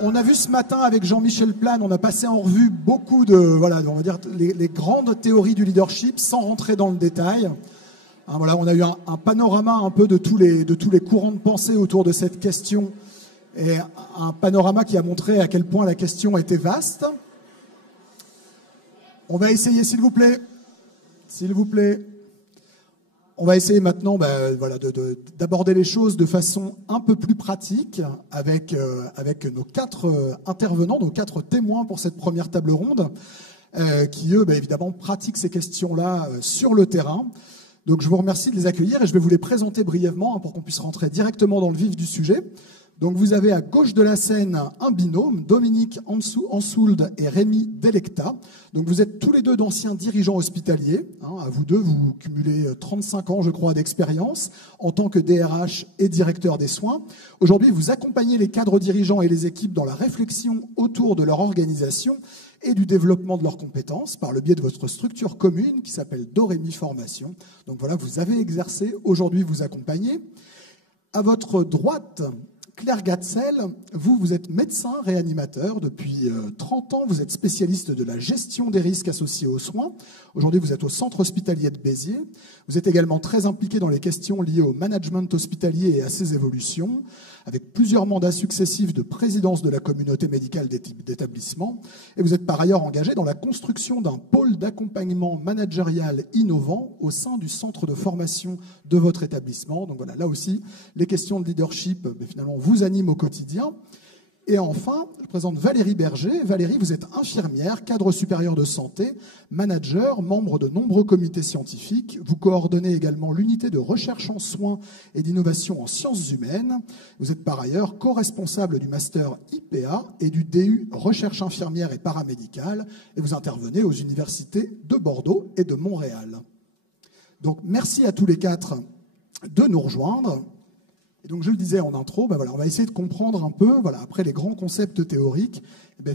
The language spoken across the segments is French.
On a vu ce matin avec Jean-Michel Plane, on a passé en revue beaucoup de, voilà, on va dire les grandes théories du leadership sans rentrer dans le détail. Hein, voilà, on a eu un panorama un peu de tous les courants de pensée autour de cette question et un panorama qui a montré à quel point la question était vaste. On va essayer, s'il vous plaît. On va essayer maintenant d'aborder les choses de façon un peu plus pratique avec nos 4 intervenants, nos 4 témoins pour cette première table ronde, qui, eux, évidemment, pratiquent ces questions-là sur le terrain. Donc, je vous remercie de les accueillir et je vais vous les présenter brièvement pour qu'on puisse rentrer directement dans le vif du sujet. Donc, vous avez à gauche de la scène un binôme, Dominique Ansould et Rémi Delecta. Donc, vous êtes tous les deux d'anciens dirigeants hospitaliers. À vous deux, vous cumulez 35 ans, je crois, d'expérience en tant que DRH et directeur des soins. Aujourd'hui, vous accompagnez les cadres dirigeants et les équipes dans la réflexion autour de leur organisation et du développement de leurs compétences par le biais de votre structure commune qui s'appelle Dorémy Formation. Donc voilà, vous avez exercé, aujourd'hui vous accompagnez. À votre droite, Claire Gatzel, vous êtes médecin réanimateur depuis 30 ans, vous êtes spécialiste de la gestion des risques associés aux soins. Aujourd'hui, vous êtes au centre hospitalier de Béziers. Vous êtes également très impliqué dans les questions liées au management hospitalier et à ses évolutions, avec plusieurs mandats successifs de présidence de la communauté médicale d'établissement. Et vous êtes par ailleurs engagé dans la construction d'un pôle d'accompagnement managérial innovant au sein du centre de formation de votre établissement. Donc voilà, là aussi, les questions de leadership, finalement, vous animent au quotidien. Et enfin, je présente Valérie Berger. Valérie, vous êtes infirmière, cadre supérieur de santé, manager, membre de nombreux comités scientifiques. Vous coordonnez également l'unité de recherche en soins et d'innovation en sciences humaines. Vous êtes par ailleurs co-responsable du master IPA et du DU recherche infirmière et paramédicale. Et vous intervenez aux universités de Bordeaux et de Montréal. Donc, merci à tous les 4 de nous rejoindre. Et donc, je le disais en intro, on va essayer de comprendre un peu, après les grands concepts théoriques,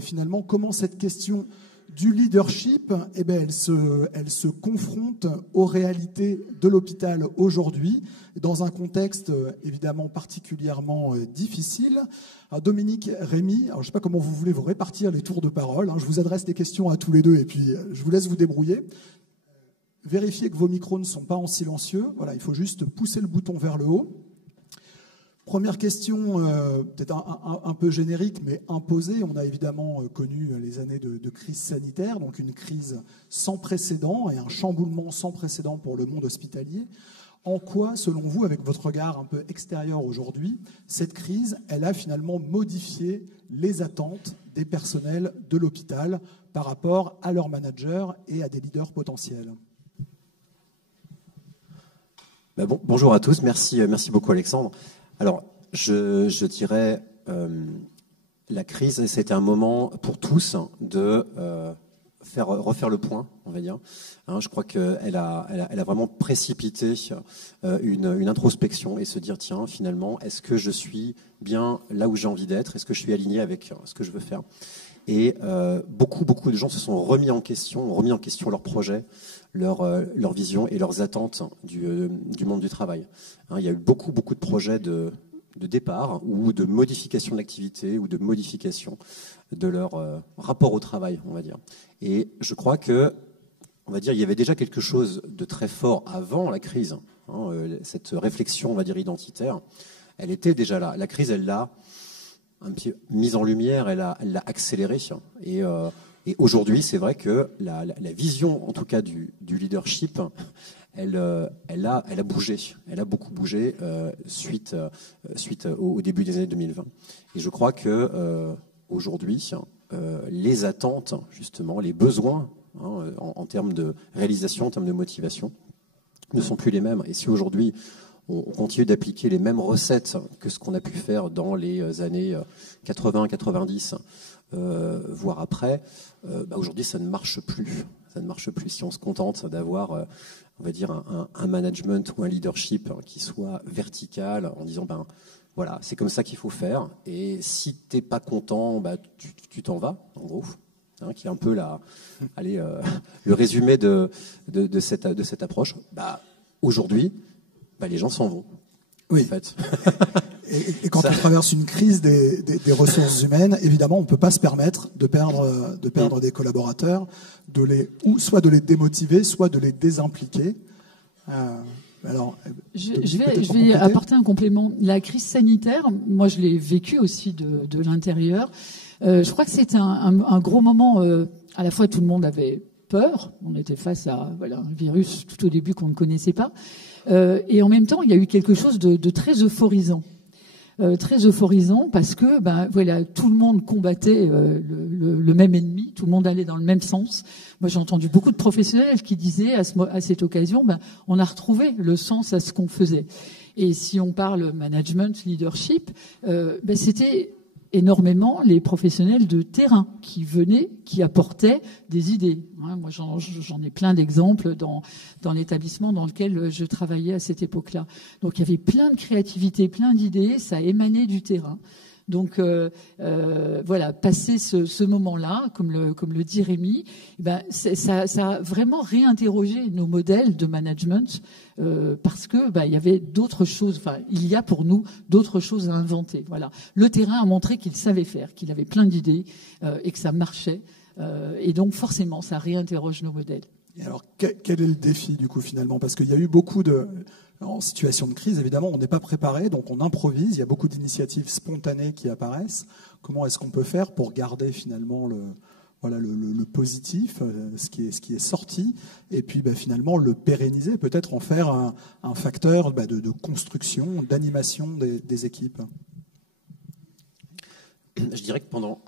finalement, comment cette question du leadership, elle se confronte aux réalités de l'hôpital aujourd'hui, dans un contexte évidemment particulièrement difficile. Alors, Dominique, Rémi, je ne sais pas comment vous voulez vous répartir les tours de parole. Je vous adresse des questions à tous les deux et puis je vous laisse vous débrouiller. Vérifiez que vos micros ne sont pas en silencieux. Voilà, il faut juste pousser le bouton vers le haut. Première question, peut-être un peu générique, mais imposée. On a évidemment connu les années de crise sanitaire, donc une crise sans précédent et un chamboulement sans précédent pour le monde hospitalier. En quoi, selon vous, avec votre regard un peu extérieur aujourd'hui, cette crise, elle a finalement modifié les attentes des personnels de l'hôpital par rapport à leurs managers et à des leaders potentiels? Bonjour à tous, merci beaucoup Alexandre. Alors, je dirais, la crise, c'était un moment pour tous de refaire le point, on va dire. Je crois qu'elle a vraiment précipité une introspection et se dire, tiens, finalement, est-ce que je suis bien là où j'ai envie d'être? Est-ce que je suis aligné avec ce que je veux faire? Et beaucoup de gens se sont ont remis en question leurs projets, leur vision et leurs attentes du monde du travail. Il y a eu beaucoup de projets de départ ou de modification de l'activité ou de modification de leur rapport au travail, on va dire. Et je crois on va dire, il y avait déjà quelque chose de très fort avant la crise. Cette réflexion, on va dire, identitaire, elle était déjà là. La crise, elle l'a un petit mise en lumière, elle l'a accélérée. Et aujourd'hui, c'est vrai que la vision, en tout cas, du leadership, elle a bougé. Elle a beaucoup bougé suite au début des années 2020. Et je crois que aujourd'hui, les attentes, justement, les besoins en termes de réalisation, en termes de motivation, ne sont plus les mêmes. Et si aujourd'hui, on continue d'appliquer les mêmes recettes que ce qu'on a pu faire dans les années 80, 90, voire après, aujourd'hui, ça ne marche plus. Ça ne marche plus. Si on se contente d'avoir, on va dire, un management ou un leadership qui soit vertical, en disant, voilà, c'est comme ça qu'il faut faire. Et si tu n'es pas content, tu t'en vas, en gros. Qui est un peu le résumé de cette approche. Aujourd'hui, les gens s'en vont. Oui. En fait. Et quand on traverse une crise des ressources humaines, évidemment, on ne peut pas se permettre de perdre des collaborateurs, soit de les démotiver, soit de les désimpliquer. Alors, je vais apporter un complément. La crise sanitaire, moi je l'ai vécue aussi de l'intérieur. Je crois que c'était un gros moment. À la fois, tout le monde avait peur. On était face à un virus tout au début qu'on ne connaissait pas. Et en même temps, il y a eu quelque chose de très euphorisant. Très euphorisant parce que tout le monde combattait le même ennemi, tout le monde allait dans le même sens. Moi, j'ai entendu beaucoup de professionnels qui disaient à cette occasion, on a retrouvé le sens à ce qu'on faisait. Et si on parle management, leadership, c'était énormément les professionnels de terrain qui venaient, qui apportaient des idées. Moi, j'en ai plein d'exemples dans l'établissement dans lequel je travaillais à cette époque-là. Donc, il y avait plein de créativité, plein d'idées, ça émanait du terrain. Donc, passer ce moment-là, comme le dit Rémi, ça a vraiment réinterrogé nos modèles de management parce que il y avait d'autres choses. Enfin, il y a pour nous d'autres choses à inventer. Voilà, le terrain a montré qu'il savait faire, qu'il avait plein d'idées et que ça marchait. Et donc, forcément, ça réinterroge nos modèles. Et alors, quel est le défi du coup finalement? Parce qu'il y a eu beaucoup en situation de crise, évidemment, on n'est pas préparé, donc on improvise. Il y a beaucoup d'initiatives spontanées qui apparaissent. Comment est-ce qu'on peut faire pour garder finalement le positif, ce qui est sorti, et puis finalement le pérenniser, peut-être en faire un facteur de construction, d'animation des équipes? Je dirais que pendant...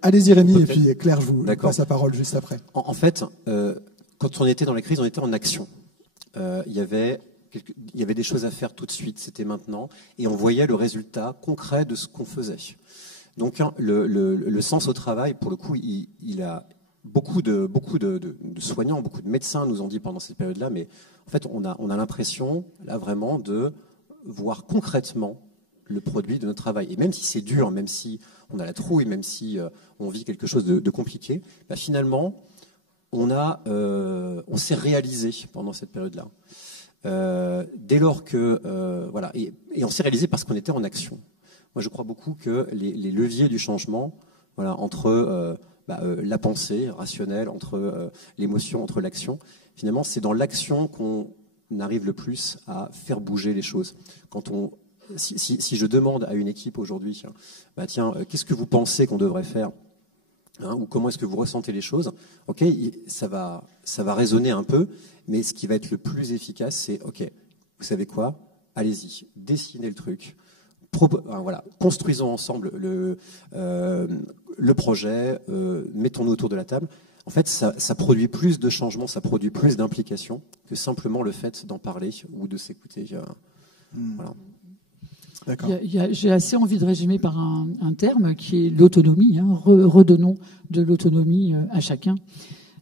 allez-y Rémi, et puis Claire, je vous passe la parole juste après. En fait, quand on était dans la crise, on était en action. Il y avait des choses à faire tout de suite, c'était maintenant, et on voyait le résultat concret de ce qu'on faisait. Donc le sens au travail, pour le coup, il a beaucoup de soignants, beaucoup de médecins nous ont dit pendant cette période-là, mais en fait on a l'impression là vraiment de voir concrètement le produit de notre travail. Et même si c'est dur, même si on a la trouille, même si on vit quelque chose de compliqué, finalement on s'est réalisé pendant cette période-là. Dès lors que et on s'est réalisé parce qu'on était en action. Moi, je crois beaucoup que les leviers du changement, entre la pensée rationnelle, entre l'émotion, entre l'action, finalement, c'est dans l'action qu'on arrive le plus à faire bouger les choses. Si je demande à une équipe aujourd'hui, qu'est-ce que vous pensez qu'on devrait faire? Ou comment est-ce que vous ressentez les choses? Ok, ça va résonner un peu, mais ce qui va être le plus efficace, c'est ok, vous savez quoi? Allez-y, dessinez le truc, construisons ensemble le projet, mettons-nous autour de la table. En fait, ça produit plus de changements, ça produit plus d'implication que simplement le fait d'en parler ou de s'écouter. Voilà. J'ai assez envie de résumer par un terme qui est l'autonomie. Redonnons de l'autonomie à chacun.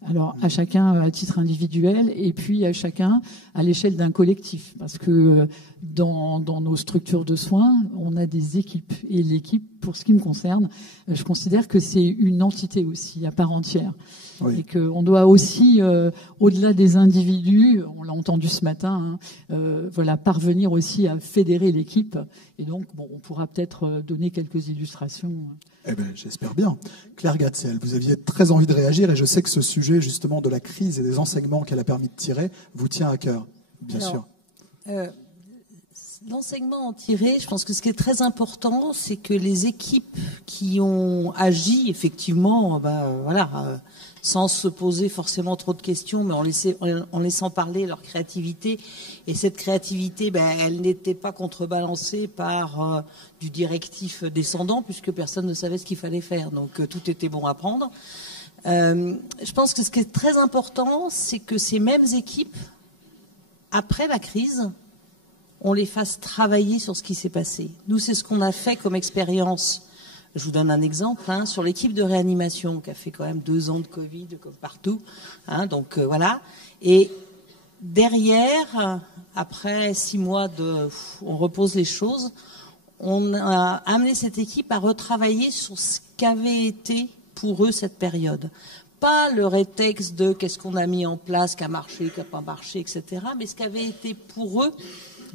Alors, à chacun à titre individuel et puis à chacun à l'échelle d'un collectif. Parce que dans nos structures de soins, on a des équipes. Et l'équipe, pour ce qui me concerne, je considère que c'est une entité aussi à part entière. Oui. Et qu'on doit aussi, au-delà des individus, on l'a entendu ce matin, parvenir aussi à fédérer l'équipe. Et donc, on pourra peut-être donner quelques illustrations. J'espère bien. Claire Gatzel, vous aviez très envie de réagir et je sais que ce sujet justement de la crise et des enseignements qu'elle a permis de tirer vous tient à cœur, bien sûr. L'enseignement en tiré, je pense que ce qui est très important, c'est que les équipes qui ont agi effectivement, sans se poser forcément trop de questions, mais en laissant parler leur créativité. Et cette créativité, elle n'était pas contrebalancée par du directif descendant, puisque personne ne savait ce qu'il fallait faire. Donc tout était bon à prendre. Je pense que ce qui est très important, c'est que ces mêmes équipes, après la crise, on les fasse travailler sur ce qui s'est passé. Nous, c'est ce qu'on a fait comme expérience. Je vous donne un exemple, sur l'équipe de réanimation qui a fait quand même 2 ans de Covid comme partout. Donc voilà. Et derrière, après 6 mois on repose les choses, on a amené cette équipe à retravailler sur ce qu'avait été pour eux cette période. Pas le rétexte de qu'est-ce qu'on a mis en place, qui a marché, qui n'a pas marché, etc. Mais ce qu'avait été pour eux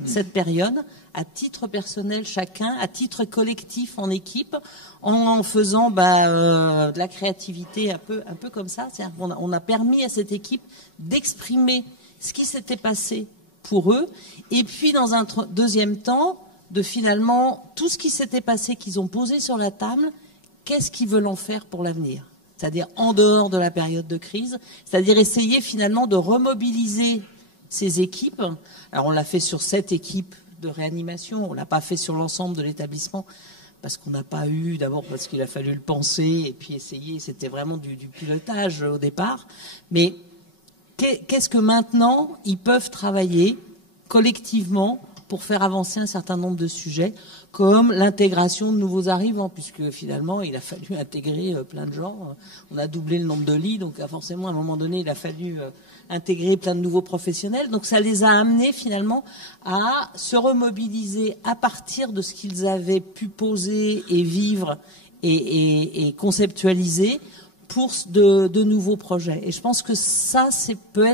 cette période à titre personnel chacun, à titre collectif en équipe, en faisant de la créativité un peu comme ça. C'est-à-dire qu'on a permis à cette équipe d'exprimer ce qui s'était passé pour eux, et puis dans un deuxième temps, de finalement tout ce qui s'était passé qu'ils ont posé sur la table, qu'est-ce qu'ils veulent en faire pour l'avenir ? C'est-à-dire en dehors de la période de crise, c'est-à-dire essayer finalement de remobiliser ces équipes. Alors on l'a fait sur 7 équipes de réanimation, on l'a pas fait sur l'ensemble de l'établissement parce qu'on n'a pas eu, d'abord parce qu'il a fallu le penser et puis essayer, c'était vraiment du pilotage au départ. Mais qu'est-ce que maintenant ils peuvent travailler collectivement pour faire avancer un certain nombre de sujets, comme l'intégration de nouveaux arrivants, puisque finalement, il a fallu intégrer plein de gens. On a doublé le nombre de lits, donc forcément, à un moment donné, il a fallu intégrer plein de nouveaux professionnels. Donc ça les a amenés finalement à se remobiliser à partir de ce qu'ils avaient pu poser et vivre et conceptualiser pour de nouveaux projets. Et je pense que ça peut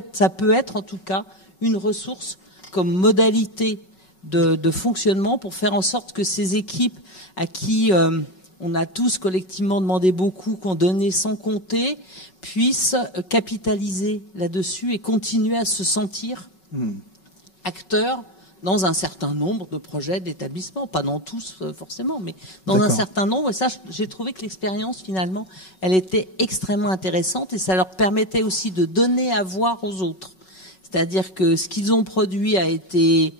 être en tout cas une ressource comme modalité de fonctionnement pour faire en sorte que ces équipes à qui on a tous collectivement demandé beaucoup, qu'on donnait sans compter, puissent capitaliser là-dessus et continuer à se sentir acteurs dans un certain nombre de projets d'établissement, pas dans tous forcément, mais dans un certain nombre. Et ça, j'ai trouvé que l'expérience, finalement, elle était extrêmement intéressante et ça leur permettait aussi de donner à voir aux autres. C'est-à-dire que ce qu'ils ont produit a été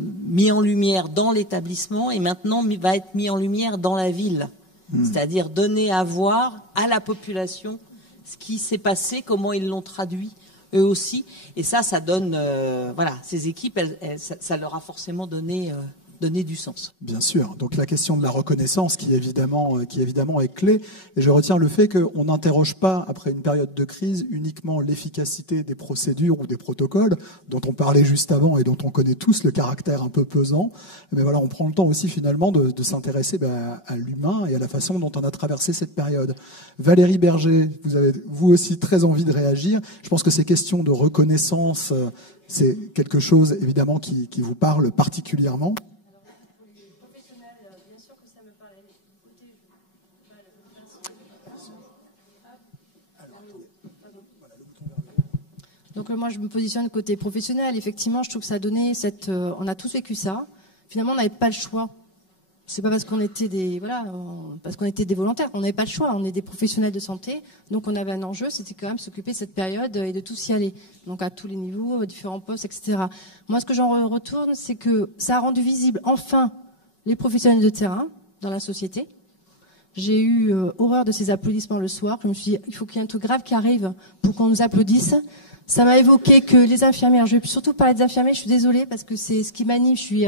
mis en lumière dans l'établissement et maintenant va être mis en lumière dans la ville. C'est-à-dire donner à voir à la population ce qui s'est passé, comment ils l'ont traduit eux aussi. Et ça donne, ces équipes, ça leur a forcément donné du sens. Bien sûr. Donc la question de la reconnaissance qui évidemment est clé. Et je retiens le fait qu'on n'interroge pas, après une période de crise, uniquement l'efficacité des procédures ou des protocoles dont on parlait juste avant et dont on connaît tous le caractère un peu pesant. Mais voilà, on prend le temps aussi finalement de s'intéresser à l'humain et à la façon dont on a traversé cette période. Valérie Berger, vous avez vous aussi très envie de réagir. Je pense que ces questions de reconnaissance, c'est quelque chose évidemment qui vous parle particulièrement. Donc moi, je me positionne côté professionnel. Effectivement, je trouve que ça a donné on a tous vécu ça. Finalement, on n'avait pas le choix. C'est pas parce qu'on était parce qu'on était des volontaires qu'on n'avait pas le choix. On est des professionnels de santé, donc on avait un enjeu, c'était quand même s'occuper de cette période et de tous y aller. Donc à tous les niveaux, différents postes, etc. Moi, ce que j'en retourne, c'est que ça a rendu visible enfin les professionnels de terrain dans la société. J'ai eu horreur de ces applaudissements le soir. Je me suis dit, il faut qu'il y ait un truc grave qui arrive pour qu'on nous applaudisse. Ça m'a évoqué que les infirmières, je vais surtout parler des infirmières, je suis désolée parce que c'est ce qui m'anime, je suis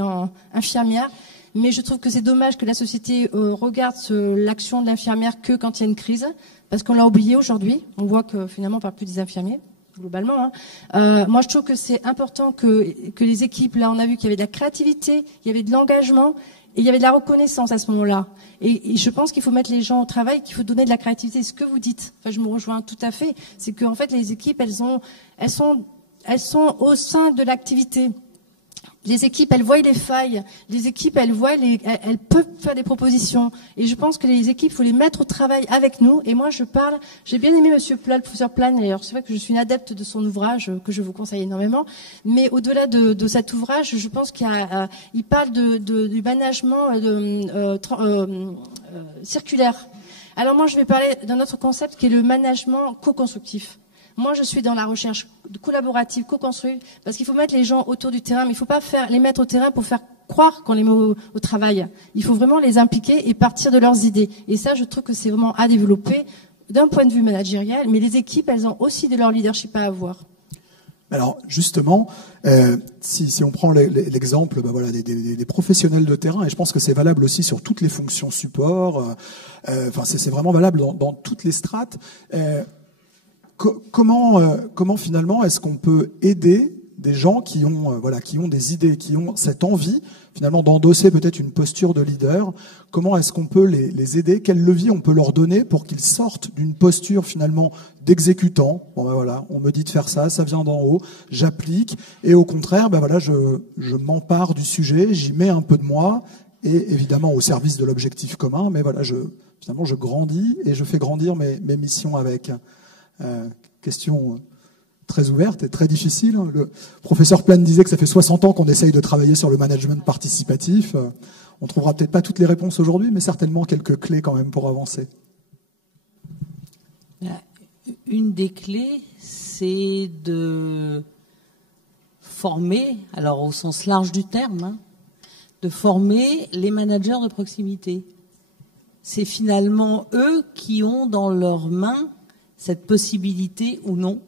infirmière, mais je trouve que c'est dommage que la société regarde l'action de l'infirmière que quand il y a une crise, parce qu'on l'a oublié aujourd'hui. On voit que finalement on parle plus des infirmiers, globalement. Moi je trouve que c'est important que les équipes, là on a vu qu'il y avait de la créativité, il y avait de l'engagement, et il y avait de la reconnaissance à ce moment-là. Et je pense qu'il faut mettre les gens au travail, qu'il faut donner de la créativité. Ce que vous dites, enfin, je me rejoins tout à fait, c'est qu'en fait, les équipes, elles sont au sein de l'activité. Les équipes, elles voient les failles. Les équipes, elles peuvent faire des propositions. Et je pense que les équipes, il faut les mettre au travail avec nous. Et moi, j'ai bien aimé Monsieur Plat, le professeur Plan. D'ailleurs, c'est vrai que je suis une adepte de son ouvrage, que je vous conseille énormément. Mais au-delà de cet ouvrage, je pense il parle du management circulaire. Alors moi, je vais parler d'un autre concept qui est le management co-constructif. Moi, je suis dans la recherche collaborative, co-construite, parce qu'il faut mettre les gens autour du terrain, mais il ne faut pas les mettre au terrain pour faire croire qu'on les met au travail. Il faut vraiment les impliquer et partir de leurs idées. Et ça, je trouve que c'est vraiment à développer d'un point de vue managérial, mais les équipes, elles ont aussi de leur leadership à avoir. Alors justement, si on prend l'exemple des professionnels de terrain, et je pense que c'est valable aussi sur toutes les fonctions support, c'est vraiment valable dans toutes les strates. Comment finalement est-ce qu'on peut aider des gens qui ont des idées, qui ont cette envie finalement d'endosser peut-être une posture de leader. Comment est-ce qu'on peut les aider? Quel levier on peut leur donner pour qu'ils sortent d'une posture finalement d'exécutant? Bon ben voilà, on me dit de faire ça, ça vient d'en haut, j'applique, et au contraire, ben voilà, je m'empare du sujet, j'y mets un peu de moi, et évidemment au service de l'objectif commun, mais voilà, finalement je grandis et je fais grandir mes missions avec. Question très ouverte et très difficile. Le professeur Plane disait que ça fait 60 ans qu'on essaye de travailler sur le management participatif. On trouvera peut-être pas toutes les réponses aujourd'hui, mais certainement quelques clés quand même pour avancer. Une des clés, c'est de former, alors au sens large du terme, de former les managers de proximité. C'est finalement eux qui ont dans leurs mains cette possibilité ou non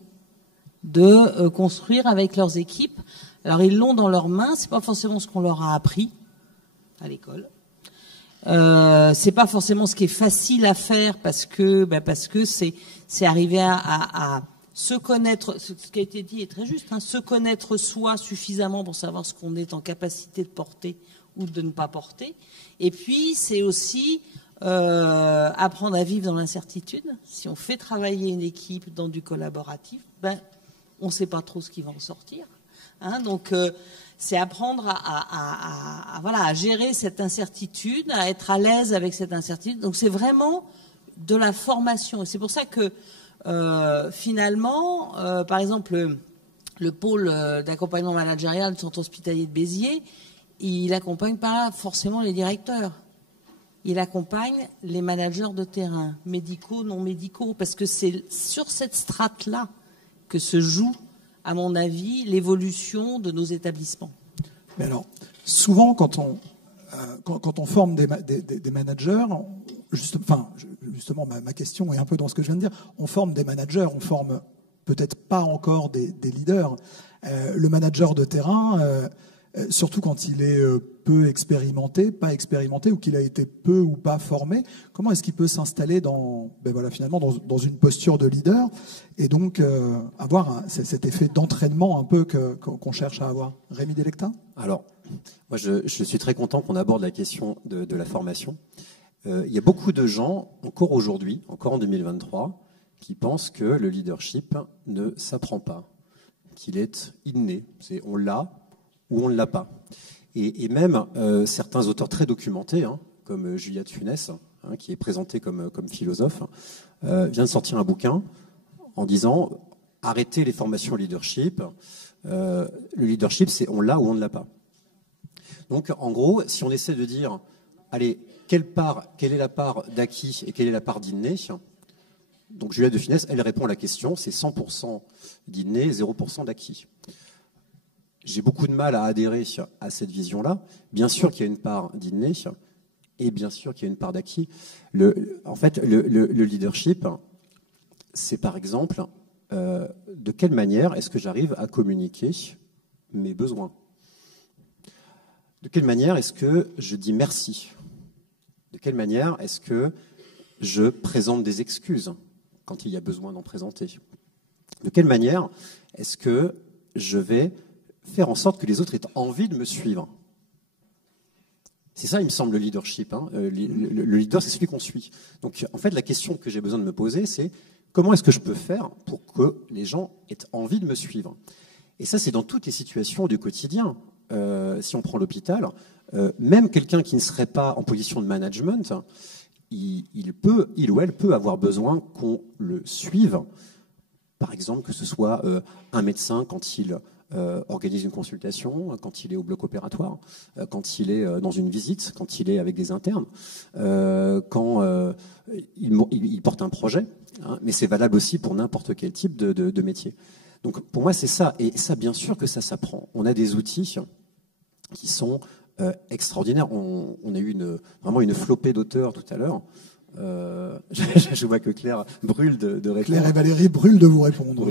de construire avec leurs équipes. Alors ils l'ont dans leurs mains, c'est pas forcément ce qu'on leur a appris à l'école. C'est pas forcément ce qui est facile à faire parce que c'est arriver à se connaître. Ce qui a été dit est très juste. Se connaître soi suffisamment pour savoir ce qu'on est en capacité de porter ou de ne pas porter. Et puis c'est aussi apprendre à vivre dans l'incertitude. Si on fait travailler une équipe dans du collaboratif, on ne sait pas trop ce qui va en sortir. Donc, c'est apprendre à gérer cette incertitude, à être à l'aise avec cette incertitude. Donc, c'est vraiment de la formation. Et c'est pour ça que, finalement, par exemple, le pôle d'accompagnement managérial du centre hospitalier de Béziers, il n'accompagne pas forcément les directeurs. Il accompagne les managers de terrain, médicaux, non médicaux, parce que c'est sur cette strate-là que se joue, à mon avis, l'évolution de nos établissements. Mais alors, souvent, quand on forme des managers, justement, ma question est un peu dans ce que je viens de dire, on forme des managers, on forme peut-être pas encore des leaders. Le manager de terrain, surtout quand il est peu expérimenté, pas expérimenté, ou qu'il a été peu ou pas formé, comment est-ce qu'il peut s'installer finalement dans une posture de leader et donc avoir cet effet d'entraînement un peu qu'on cherche à avoir? Rémi Delecta? Alors, moi je suis très content qu'on aborde la question de la formation. Il y a beaucoup de gens, encore aujourd'hui, encore en 2023, qui pensent que le leadership ne s'apprend pas, qu'il est inné. On l'a ou on ne l'a pas. Et même certains auteurs très documentés, comme Juliette Funès, qui est présentée comme philosophe, vient de sortir un bouquin en disant « Arrêtez les formations leadership. Le leadership, c'est on l'a ou on ne l'a pas. » Donc, en gros, si on essaie de dire « Allez, quelle est la part d'acquis et quelle est la part d'inné ?» Donc, Juliette de Funès, elle répond à la question, c'est 100% d'inné, 0% d'acquis. J'ai beaucoup de mal à adhérer à cette vision-là. Bien sûr qu'il y a une part d'inné et bien sûr qu'il y a une part d'acquis. En fait, le leadership, c'est par exemple de quelle manière est-ce que j'arrive à communiquer mes besoins? De quelle manière est-ce que je dis merci? De quelle manière est-ce que je présente des excuses quand il y a besoin d'en présenter? De quelle manière est-ce que je vais faire en sorte que les autres aient envie de me suivre? C'est ça, il me semble, le leadership. Le leader, c'est celui qu'on suit. Donc, en fait, la question que j'ai besoin de me poser, c'est comment est-ce que je peux faire pour que les gens aient envie de me suivre? Et ça, c'est dans toutes les situations du quotidien. Si on prend l'hôpital, même quelqu'un qui ne serait pas en position de management, il ou elle peut avoir besoin qu'on le suive. Par exemple, que ce soit un médecin quand il organise une consultation, quand il est au bloc opératoire, quand il est dans une visite, quand il est avec des internes, quand il porte un projet, mais c'est valable aussi pour n'importe quel type de métier. Donc pour moi c'est ça, et ça bien sûr que ça s'apprend. On a des outils qui sont extraordinaires. On a eu vraiment une flopée d'auteurs tout à l'heure. Je vois que Claire brûle de répondre. Claire et Valérie brûlent de vous répondre.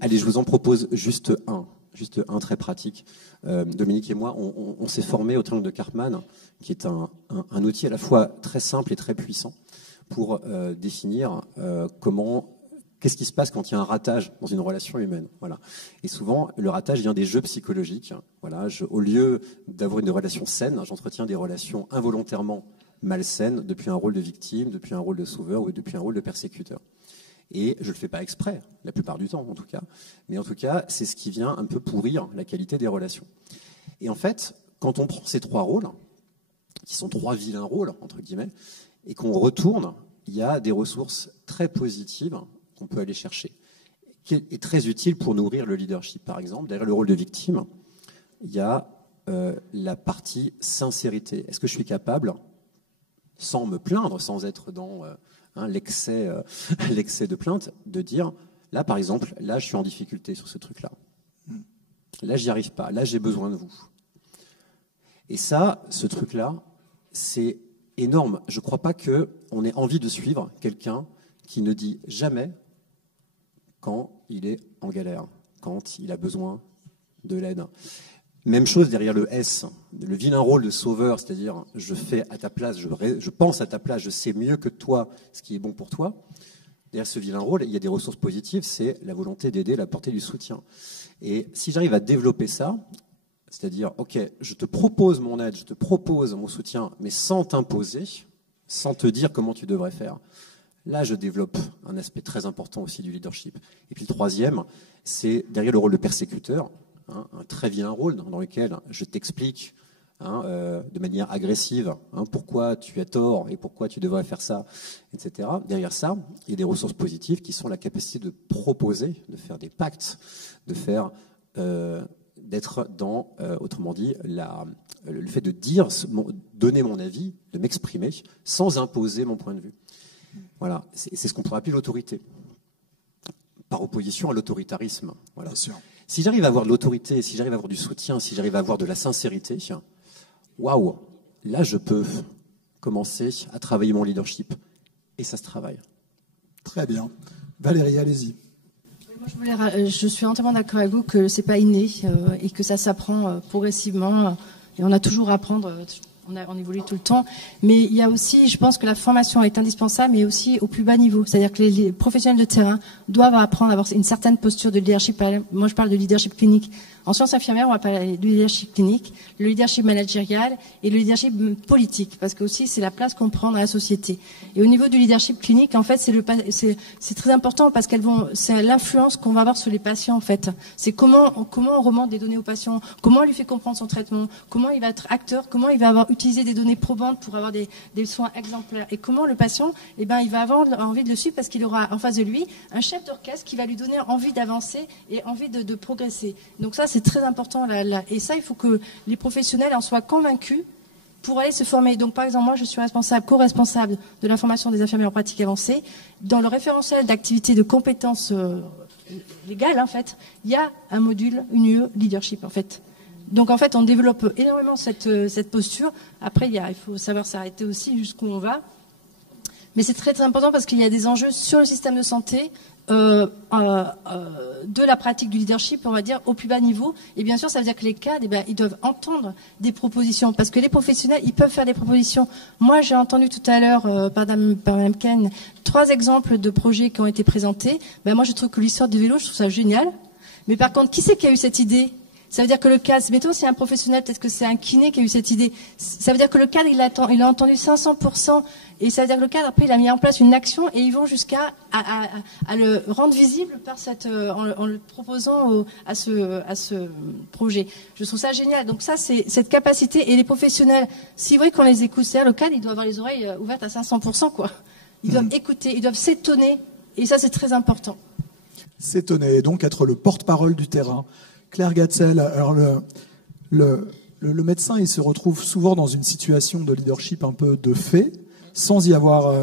Allez, je vous en propose juste un très pratique. Dominique et moi, on s'est formés au triangle de Karpman, qui est un outil à la fois très simple et très puissant pour définir Qu'est-ce qui se passe quand il y a un ratage dans une relation humaine? Voilà. Et souvent, le ratage vient des jeux psychologiques. Voilà. Au lieu d'avoir une relation saine, j'entretiens des relations involontairement malsaines depuis un rôle de victime, depuis un rôle de sauveur ou depuis un rôle de persécuteur. Et je le fais pas exprès, la plupart du temps en tout cas. Mais en tout cas, c'est ce qui vient un peu pourrir la qualité des relations. Et en fait, quand on prend ces 3 rôles, qui sont 3 vilains rôles, entre guillemets, et qu'on retourne, il y a des ressources très positives qu'on peut aller chercher, qui est très utile pour nourrir le leadership. Par exemple, derrière le rôle de victime, il y a la partie sincérité. Est-ce que je suis capable, sans me plaindre, sans être dans l'excès de plainte, de dire, là par exemple, là je suis en difficulté sur ce truc-là. Là j'y arrive pas, là j'ai besoin de vous. Et ça, ce truc-là, c'est énorme. Je ne crois pas qu'on ait envie de suivre quelqu'un qui ne dit jamais quand il est en galère, quand il a besoin de l'aide. Même chose derrière le S, le vilain rôle de sauveur, c'est-à-dire je fais à ta place, je pense à ta place, je sais mieux que toi ce qui est bon pour toi. Derrière ce vilain rôle, il y a des ressources positives, c'est la volonté d'aider, la portée du soutien. Et si j'arrive à développer ça, c'est-à-dire, ok, je te propose mon aide, je te propose mon soutien, mais sans t'imposer, sans te dire comment tu devrais faire. Là, je développe un aspect très important aussi du leadership. Et puis le troisième, c'est derrière le rôle de persécuteur, un très vilain rôle dans lequel je t'explique de manière agressive pourquoi tu as tort et pourquoi tu devrais faire ça, etc. Derrière ça, il y a des ressources positives qui sont la capacité de proposer, de faire des pactes, de faire... d'être dans, autrement dit, le fait de dire, donner mon avis, de m'exprimer, sans imposer mon point de vue. Voilà, c'est ce qu'on pourrait appeler l'autorité, par opposition à l'autoritarisme. Voilà. Bien sûr. Si j'arrive à avoir de l'autorité, si j'arrive à avoir du soutien, si j'arrive à avoir de la sincérité, waouh, là je peux commencer à travailler mon leadership. Et ça se travaille. Très bien. Valérie, allez-y. Moi, je suis entièrement d'accord avec vous que c'est pas inné et que ça s'apprend progressivement et on a toujours à apprendre. On évolue tout le temps, mais il y a aussi, je pense que la formation est indispensable, mais aussi au plus bas niveau. C'est-à-dire que les professionnels de terrain doivent apprendre à avoir une certaine posture de leadership. Moi, je parle de leadership clinique. En sciences infirmières, on va parler du leadership clinique, le leadership managérial et le leadership politique, parce que aussi c'est la place qu'on prend dans la société. Et au niveau du leadership clinique, en fait, c'est très important parce c'est l'influence qu'on va avoir sur les patients, en fait. C'est comment on remonte des données aux patients, comment on lui fait comprendre son traitement, comment il va être acteur, comment il va utiliser des données probantes pour avoir des soins exemplaires, et comment le patient, il va avoir envie de le suivre parce qu'il aura en face de lui un chef d'orchestre qui va lui donner envie d'avancer et envie de progresser. Donc ça, c'est très important. Et ça, il faut que les professionnels en soient convaincus pour aller se former. Donc, par exemple, moi, je suis co-responsable de la formation des infirmiers en pratique avancée. Dans le référentiel d'activité de compétences légales, en fait, il y a un module, une UE leadership, en fait. Donc, en fait, on développe énormément cette posture. Après, il faut savoir s'arrêter aussi jusqu'où on va. Mais c'est très, très important parce qu'il y a des enjeux sur le système de santé, de la pratique du leadership, on va dire, au plus bas niveau. Et bien sûr, ça veut dire que les cadres, ils doivent entendre des propositions. Parce que les professionnels, ils peuvent faire des propositions. Moi, j'ai entendu tout à l'heure, par Mme Ken, 3 exemples de projets qui ont été présentés. Moi, je trouve que l'histoire du vélo, je trouve ça génial. Mais par contre, qui c'est qui a eu cette idée ? Ça veut dire que le cadre, mettons c'est un professionnel, peut-être que c'est un kiné qui a eu cette idée. Ça veut dire que le cadre, il a entendu 500%. Et ça veut dire que le cadre, après, il a mis en place une action et ils vont jusqu'à à le rendre visible par en le proposant à ce projet. Je trouve ça génial. Donc ça, c'est cette capacité. Et les professionnels, c'est vrai qu'on les écoute. C'est-à-dire le cadre, il doit avoir les oreilles ouvertes à 500%, quoi. Ils doivent écouter, ils doivent s'étonner. Et ça, c'est très important. S'étonner, et donc être le porte-parole du terrain. Claire Gatzel, alors le médecin, il se retrouve souvent dans une situation de leadership un peu de fait, sans y avoir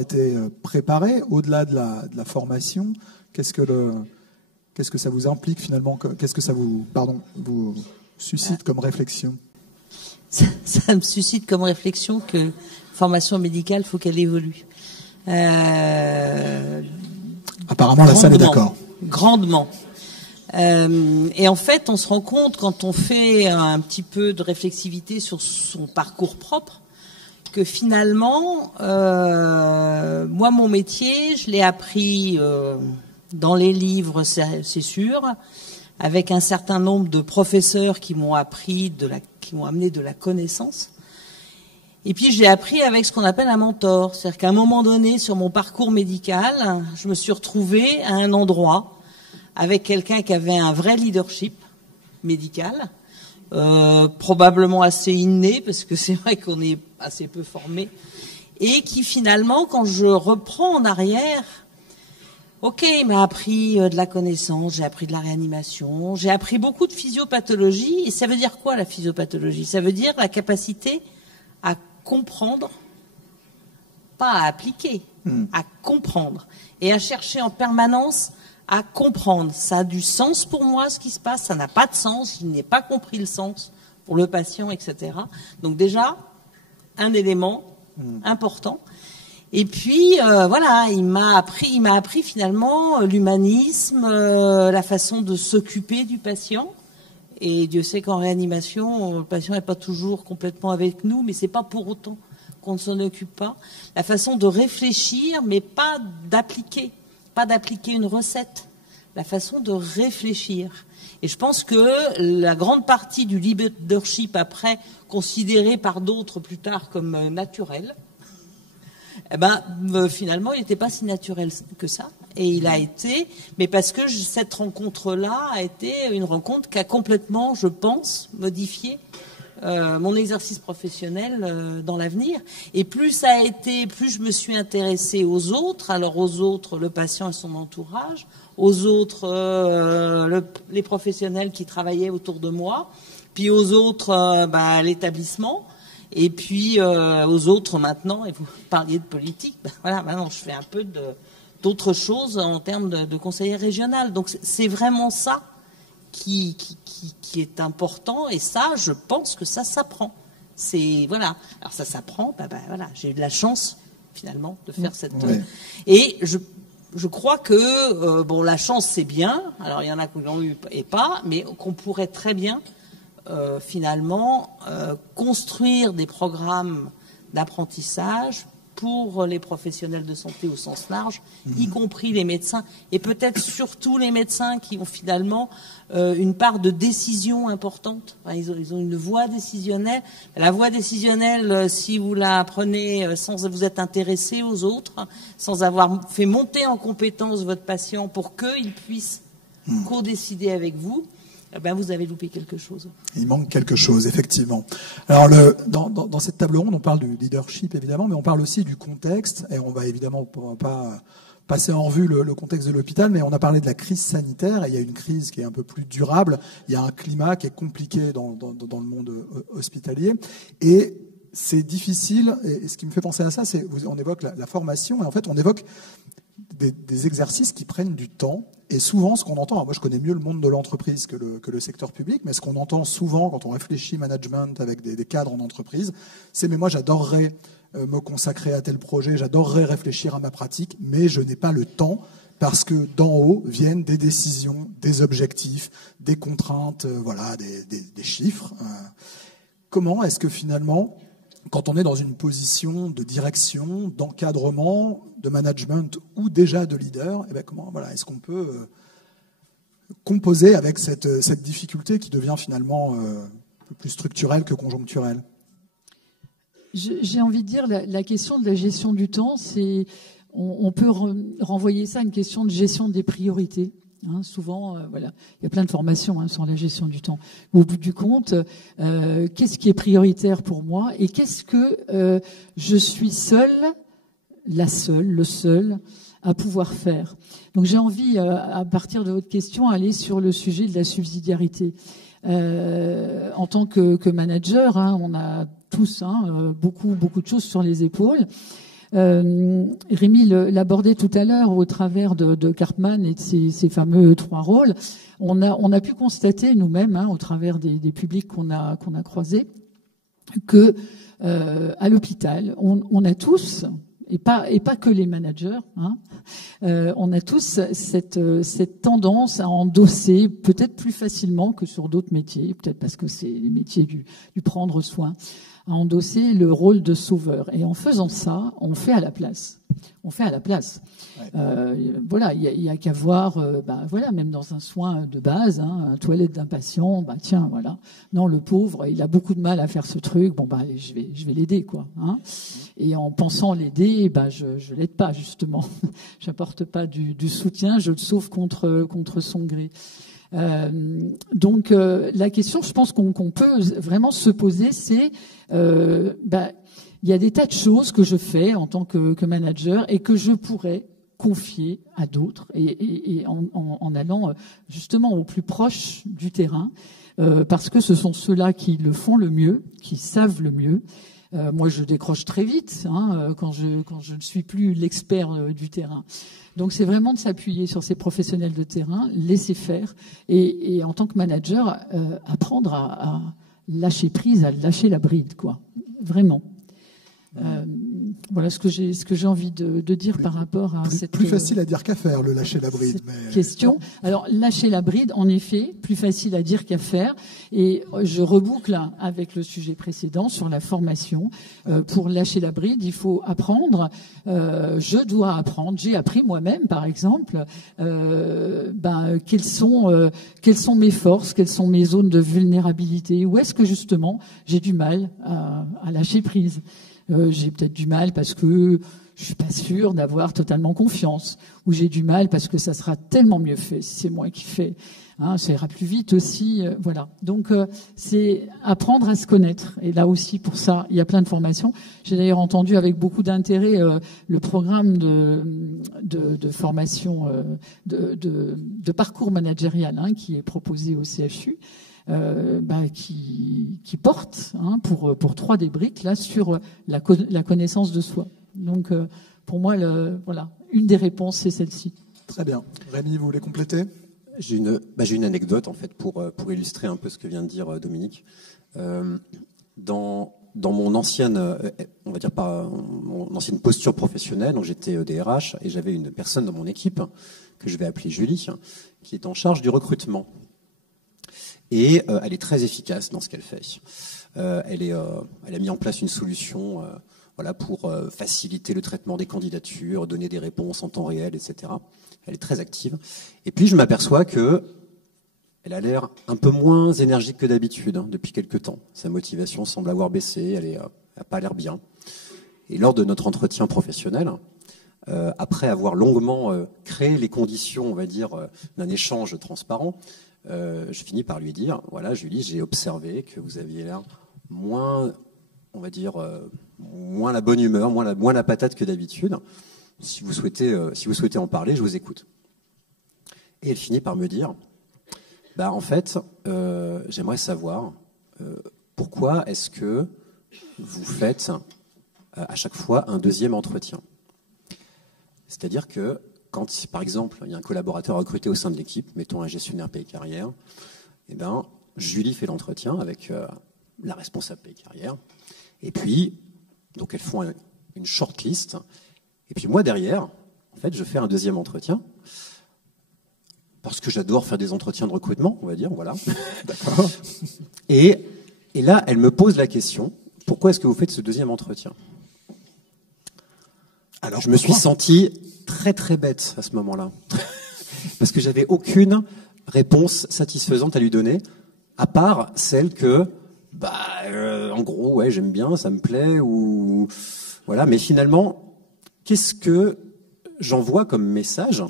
été préparé. Au-delà de la formation, qu'est-ce que ça vous implique finalement? Qu'est-ce que ça vous suscite comme réflexion? Ça me suscite comme réflexion que formation médicale, faut qu'elle évolue. Apparemment, la salle est d'accord. Grandement. Et en fait, on se rend compte quand on fait un petit peu de réflexivité sur son parcours propre que finalement, moi, mon métier, je l'ai appris dans les livres, c'est sûr, avec un certain nombre de professeurs qui m'ont appris, qui m'ont amené de la connaissance. Et puis, je l'ai appris avec ce qu'on appelle un mentor. C'est-à-dire qu'à un moment donné, sur mon parcours médical, je me suis retrouvée à un endroit avec quelqu'un qui avait un vrai leadership médical, probablement assez inné, parce que c'est vrai qu'on est assez peu formé, et qui finalement, quand je reprends en arrière, ok, il m'a appris de la connaissance, j'ai appris de la réanimation, j'ai appris beaucoup de physiopathologie. Et ça veut dire quoi, la physiopathologie? Ça veut dire la capacité à comprendre, pas à appliquer, à comprendre. Et à chercher en permanence à comprendre. Ça a du sens pour moi, ce qui se passe. Ça n'a pas de sens. Je n'ai pas compris le sens pour le patient, etc. Donc déjà, un élément important. Et puis voilà, il m'a appris finalement l'humanisme, la façon de s'occuper du patient. Et Dieu sait qu'en réanimation, le patient n'est pas toujours complètement avec nous, mais c'est pas pour autant qu'on ne s'en occupe pas. La façon de réfléchir, mais pas d'appliquer une recette. La façon de réfléchir. Et je pense que la grande partie du leadership après, considéré par d'autres plus tard comme naturel, finalement, il n'était pas si naturel que ça. Et il a été, mais parce que cette rencontre-là a été une rencontre qui a complètement, je pense, modifié mon exercice professionnel dans l'avenir. Et plus ça a été, plus je me suis intéressée aux autres. Alors aux autres, le patient et son entourage. Aux autres, les professionnels qui travaillaient autour de moi. Puis aux autres, l'établissement. Et puis aux autres maintenant, et vous parliez de politique, voilà, maintenant je fais un peu d'autres choses en termes de conseiller régional. Donc c'est vraiment ça qui est important, et ça, je pense que ça s'apprend. C'est voilà. Alors ça s'apprend. Voilà, j'ai eu de la chance finalement de faire cette. Et je crois que la chance c'est bien. Alors il y en a qui l'ont eu et pas, mais qu'on pourrait très bien finalement construire des programmes d'apprentissage pour les professionnels de santé au sens large, y compris les médecins, et peut-être surtout les médecins qui ont finalement une part de décision importante. Enfin, ils ont une voix décisionnelle. La voix décisionnelle, si vous la prenez sans vous être intéressé aux autres, sans avoir fait monter en compétence votre patient pour qu'il puisse co-décider avec vous, vous avez loupé quelque chose. Il manque quelque chose, effectivement. Alors, dans cette table ronde, on parle du leadership, évidemment, mais on parle aussi du contexte, et on va évidemment pas passer en revue le contexte de l'hôpital, mais on a parlé de la crise sanitaire, et il y a une crise qui est un peu plus durable, il y a un climat qui est compliqué dans le monde hospitalier, et c'est difficile, et ce qui me fait penser à ça, c'est on évoque la formation, et en fait, on évoque des exercices qui prennent du temps. Et souvent, ce qu'on entend, alors moi je connais mieux le monde de l'entreprise que le secteur public, mais ce qu'on entend souvent quand on réfléchit management avec des cadres en entreprise, c'est mais moi j'adorerais me consacrer à tel projet, j'adorerais réfléchir à ma pratique, mais je n'ai pas le temps parce que d'en haut viennent des décisions, des objectifs, des contraintes, des chiffres. Comment est-ce que finalement, quand on est dans une position de direction, d'encadrement, de management ou déjà de leader, est-ce qu'on peut composer avec cette difficulté qui devient finalement un peu plus structurelle que conjoncturelle? J'ai envie de dire la question de la gestion du temps, on peut renvoyer ça à une question de gestion des priorités. Souvent, il y a plein de formations sur la gestion du temps. Au bout du compte, qu'est-ce qui est prioritaire pour moi et qu'est-ce que je suis le seul à pouvoir faire. Donc j'ai envie, à partir de votre question, aller sur le sujet de la subsidiarité. En tant que manager, on a tous beaucoup de choses sur les épaules. Rémi l'abordait tout à l'heure au travers de Karpman et de ses fameux 3 rôles. On a pu constater nous-mêmes, au travers des publics qu'on a croisés, que à l'hôpital, on a tous, et pas que les managers, on a tous cette tendance à endosser peut-être plus facilement que sur d'autres métiers, peut-être parce que c'est les métiers du prendre soin, endosser le rôle de sauveur. Et en faisant ça, on fait à la place. On fait à la place. Ouais. Voilà, il y a qu'à voir, voilà, même dans un soin de base, un toilette d'un patient, tiens, voilà. Non, le pauvre, il a beaucoup de mal à faire ce truc. Bon, je vais l'aider, quoi. Hein. Et en pensant l'aider, je l'aide pas justement. J'apporte pas du soutien, je le sauve contre son gré. Donc la question, je pense qu'on peut vraiment se poser, c'est il y a des tas de choses que je fais en tant que manager et que je pourrais confier à d'autres et en allant justement au plus proche du terrain, parce que ce sont ceux-là qui le font le mieux, qui savent le mieux. Moi, je décroche très vite quand je ne suis plus l'expert du terrain. Donc, c'est vraiment de s'appuyer sur ces professionnels de terrain, laisser faire, et en tant que manager, apprendre à lâcher prise, à lâcher la bride, quoi. Vraiment. Voilà ce que j'ai envie de dire par rapport à cette... Plus facile à dire qu'à faire, le lâcher la bride. Question. Alors, lâcher la bride, en effet, plus facile à dire qu'à faire. Et je reboucle avec le sujet précédent sur la formation. Pour lâcher la bride, il faut apprendre. Je dois apprendre. J'ai appris moi-même, par exemple, quelles sont mes forces, quelles sont mes zones de vulnérabilité. Où est-ce que, justement, j'ai du mal à lâcher prise. J'ai peut-être du mal parce que je suis pas sûre d'avoir totalement confiance, ou j'ai du mal parce que ça sera tellement mieux fait si c'est moi qui fais. Ça ira plus vite aussi, voilà. Donc c'est apprendre à se connaître. Et là aussi, pour ça, il y a plein de formations. J'ai d'ailleurs entendu avec beaucoup d'intérêt le programme de formation de parcours managérial qui est proposé au CHU. Qui porte pour 3 des briques là sur la connaissance de soi. Donc pour moi, voilà, une des réponses c'est celle-ci. Très bien. Rémi, vous voulez compléter ? J'ai une anecdote en fait pour illustrer un peu ce que vient de dire Dominique. Dans mon ancienne, on va dire pas mon ancienne posture professionnelle, donc j'étais DRH et j'avais une personne dans mon équipe que je vais appeler Julie, qui est en charge du recrutement. Et elle est très efficace dans ce qu'elle fait. Elle a mis en place une solution pour faciliter le traitement des candidatures, donner des réponses en temps réel, etc. Elle est très active. Et puis je m'aperçois que elle a l'air un peu moins énergique que d'habitude depuis quelque temps. Sa motivation semble avoir baissé, elle n'a pas l'air bien. Et lors de notre entretien professionnel, après avoir longuement créé les conditions, on va dire, d'un échange transparent, je finis par lui dire, voilà, Julie, j'ai observé que vous aviez l'air moins, on va dire, moins la bonne humeur, moins la patate que d'habitude. Si vous souhaitez en parler, je vous écoute. Et elle finit par me dire, en fait, j'aimerais savoir pourquoi est-ce que vous faites à chaque fois un deuxième entretien. C'est-à-dire que quand, par exemple, il y a un collaborateur recruté au sein de l'équipe, mettons un gestionnaire paye carrière, Julie fait l'entretien avec la responsable paye carrière. Et puis, donc elles font une shortlist. Et puis moi, derrière, en fait, je fais un deuxième entretien. Parce que j'adore faire des entretiens de recrutement, on va dire, voilà. D'accord. Et là, elle me pose la question, pourquoi est-ce que vous faites ce deuxième entretien ? Alors, je me suis senti très très bête à ce moment-là, parce que j'avais aucune réponse satisfaisante à lui donner, à part celle que, en gros, ouais, j'aime bien, ça me plaît, ou voilà. Mais finalement, qu'est-ce que j'envoie comme message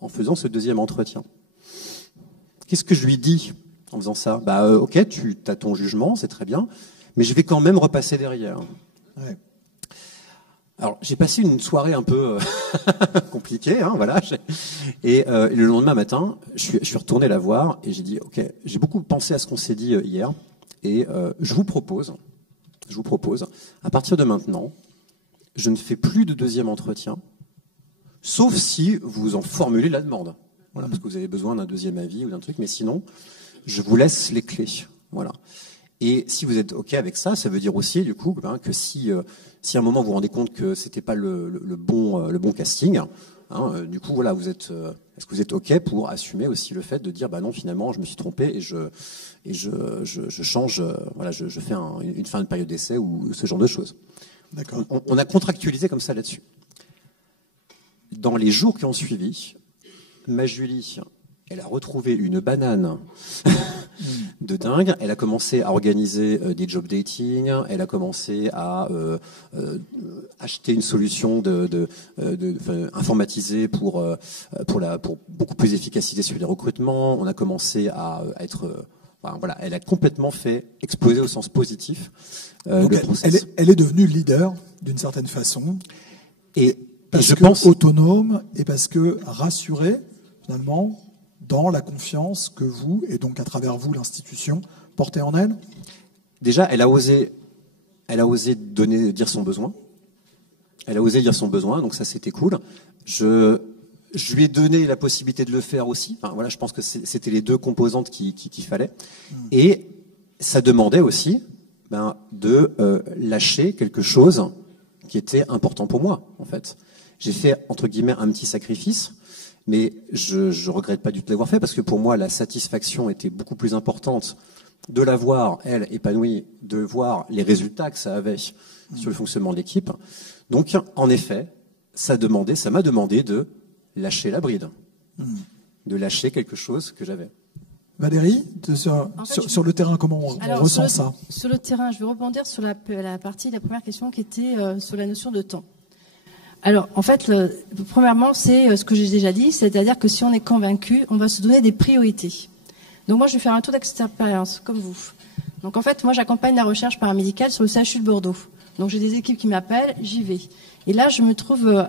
en faisant ce deuxième entretien ? Qu'est-ce que je lui dis en faisant ça ? Ok, tu as ton jugement, c'est très bien, mais je vais quand même repasser derrière. Ouais. Alors, j'ai passé une soirée un peu compliquée, voilà. Et le lendemain matin, je suis retourné la voir et j'ai dit, ok, j'ai beaucoup pensé à ce qu'on s'est dit hier, et je vous propose, à partir de maintenant, je ne fais plus de deuxième entretien, sauf si vous en formulez la demande, voilà, parce que vous avez besoin d'un deuxième avis ou d'un truc, mais sinon, je vous laisse les clés, voilà. Et si vous êtes OK avec ça, ça veut dire aussi, du coup, que si à un moment vous vous rendez compte que c'était pas le bon casting, Du coup, voilà, est-ce que vous êtes OK pour assumer aussi le fait de dire, bah non, finalement, je me suis trompé et je change, voilà, je fais une fin de période d'essai ou ce genre de choses. D'accord. On a contractualisé comme ça là-dessus. Dans les jours qui ont suivi, ma Julie, elle a retrouvé une banane de dingue. Elle a commencé à organiser des job dating. Elle a commencé à acheter une solution informatisée pour beaucoup plus d'efficacité sur les recrutements. On a commencé à être voilà, elle a complètement fait exploser au sens positif le process. Elle est devenue leader d'une certaine façon. Et parce je que pense autonome et parce que rassurée, finalement, dans la confiance que vous, et donc à travers vous, l'institution, portez en elle. Déjà, elle a osé dire son besoin. Elle a osé dire son besoin, donc ça c'était cool. Je lui ai donné la possibilité de le faire aussi. Enfin, voilà, je pense que c'était les deux composantes qu'il fallait. Et ça demandait aussi de lâcher quelque chose qui était important pour moi, en fait. J'ai fait, entre guillemets, un petit sacrifice, mais je regrette pas du tout l'avoir fait, parce que pour moi, la satisfaction était beaucoup plus importante de la voir, elle, épanouie, de voir les résultats que ça avait sur le fonctionnement de l'équipe. Donc, en effet, ça m'a demandé de lâcher la bride, de lâcher quelque chose que j'avais. Valérie, sur le terrain, comment on ressent ça? Sur le terrain, je vais rebondir sur la partie de la première question qui était sur la notion de temps. Alors, en fait, premièrement, c'est ce que j'ai déjà dit, c'est-à-dire que si on est convaincu, on va se donner des priorités. Donc moi, je vais faire un tour d'expérience, comme vous. Donc en fait, moi, j'accompagne la recherche paramédicale sur le CHU de Bordeaux. Donc j'ai des équipes qui m'appellent, j'y vais. Et là, je me trouve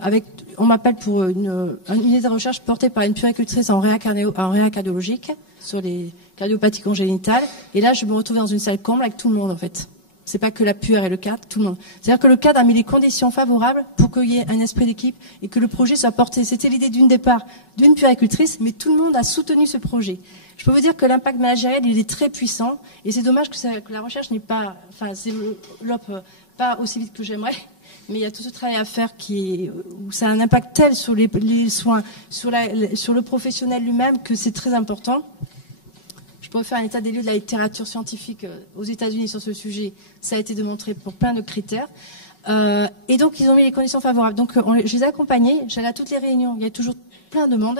on m'appelle pour une unité de recherche portée par une puéricultrice en réa cardiologique sur les cardiopathies congénitales. Et là, je me retrouve dans une salle comble avec tout le monde, en fait. C'est pas que la puère et le cadre, tout le monde. C'est-à-dire que le cadre a mis les conditions favorables pour qu'il y ait un esprit d'équipe et que le projet soit porté. C'était l'idée d'une puéricultrice, mais tout le monde a soutenu ce projet. Je peux vous dire que l'impact managérial, il est très puissant, et c'est dommage que la recherche n'est pas, développe pas aussi vite que j'aimerais. Mais il y a tout ce travail à faire où ça a un impact tel sur les soins, sur le professionnel lui-même, que c'est très important. Je pourrais faire un état des lieux de la littérature scientifique aux États-Unis sur ce sujet. Ça a été démontré pour plein de critères. Et donc, ils ont mis les conditions favorables. Donc, je les ai accompagnés. J'allais à toutes les réunions. Il y a toujours plein de monde.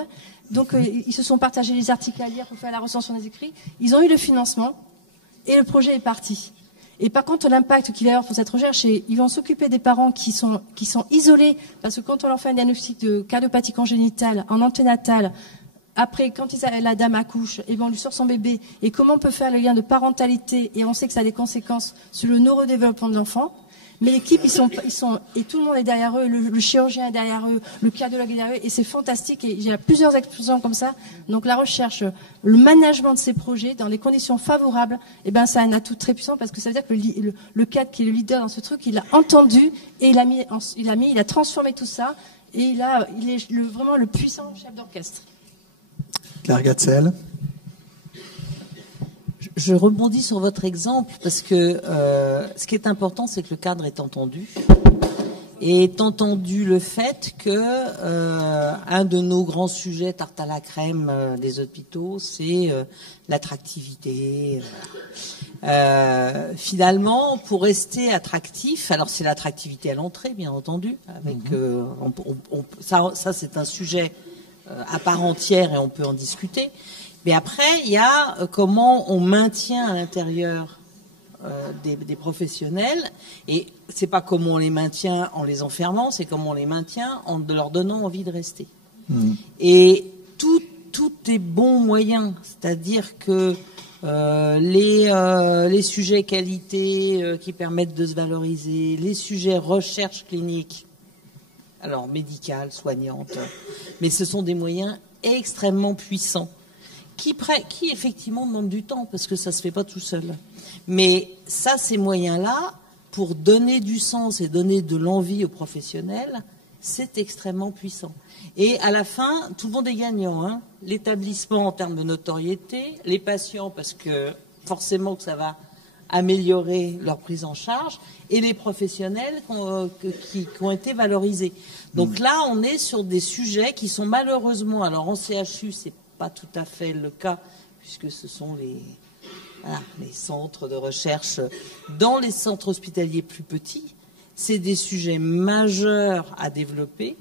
Donc, ils se sont partagés les articles à lire pour faire la recension des écrits. Ils ont eu le financement et le projet est parti. Et par contre, l'impact qu'il va y avoir pour cette recherche, c'est ils vont s'occuper des parents qui sont isolés, parce que quand on leur fait un diagnostic de cardiopathie congénitale en anténatale, après, quand la dame accouche, on lui sort son bébé, et comment on peut faire le lien de parentalité, et on sait que ça a des conséquences sur le neurodéveloppement de l'enfant. Mais l'équipe, et tout le monde est derrière eux, le chirurgien est derrière eux, le cardiologue est derrière eux, et c'est fantastique, et il y a plusieurs exemples comme ça. Donc la recherche, le management de ces projets, dans des conditions favorables, ça a un atout très puissant, parce que ça veut dire que le cadre qui est le leader dans ce truc, il a entendu, et il a transformé tout ça, et il est vraiment le puissant chef d'orchestre. Claire Gatzel. Je rebondis sur votre exemple parce que ce qui est important, c'est que le cadre est entendu. Et est entendu le fait que un de nos grands sujets tarte à la crème des hôpitaux, c'est l'attractivité. Finalement, pour rester attractif, alors c'est l'attractivité à l'entrée, bien entendu. Avec ça c'est un sujet à part entière et on peut en discuter. Mais après, il y a comment on maintient à l'intérieur des professionnels, et c'est pas comment on les maintient en les enfermant, c'est comment on les maintient en leur donnant envie de rester. Et tout est bon moyen, c'est-à-dire que les sujets qualité qui permettent de se valoriser, les sujets recherche clinique, alors médicale, soignante, mais ce sont des moyens extrêmement puissants qui effectivement demandent du temps parce que ça se fait pas tout seul. Mais ça, ces moyens-là, pour donner du sens et donner de l'envie aux professionnels, c'est extrêmement puissant. Et à la fin, tout le monde est gagnant, hein. L'établissement en termes de notoriété, les patients parce que forcément que ça va améliorer leur prise en charge et les professionnels qui ont été valorisés. Donc là, on est sur des sujets qui sont malheureusement, alors en CHU, c'est pas tout à fait le cas, puisque ce sont les centres de recherche dans les centres hospitaliers plus petits. C'est des sujets majeurs à développer.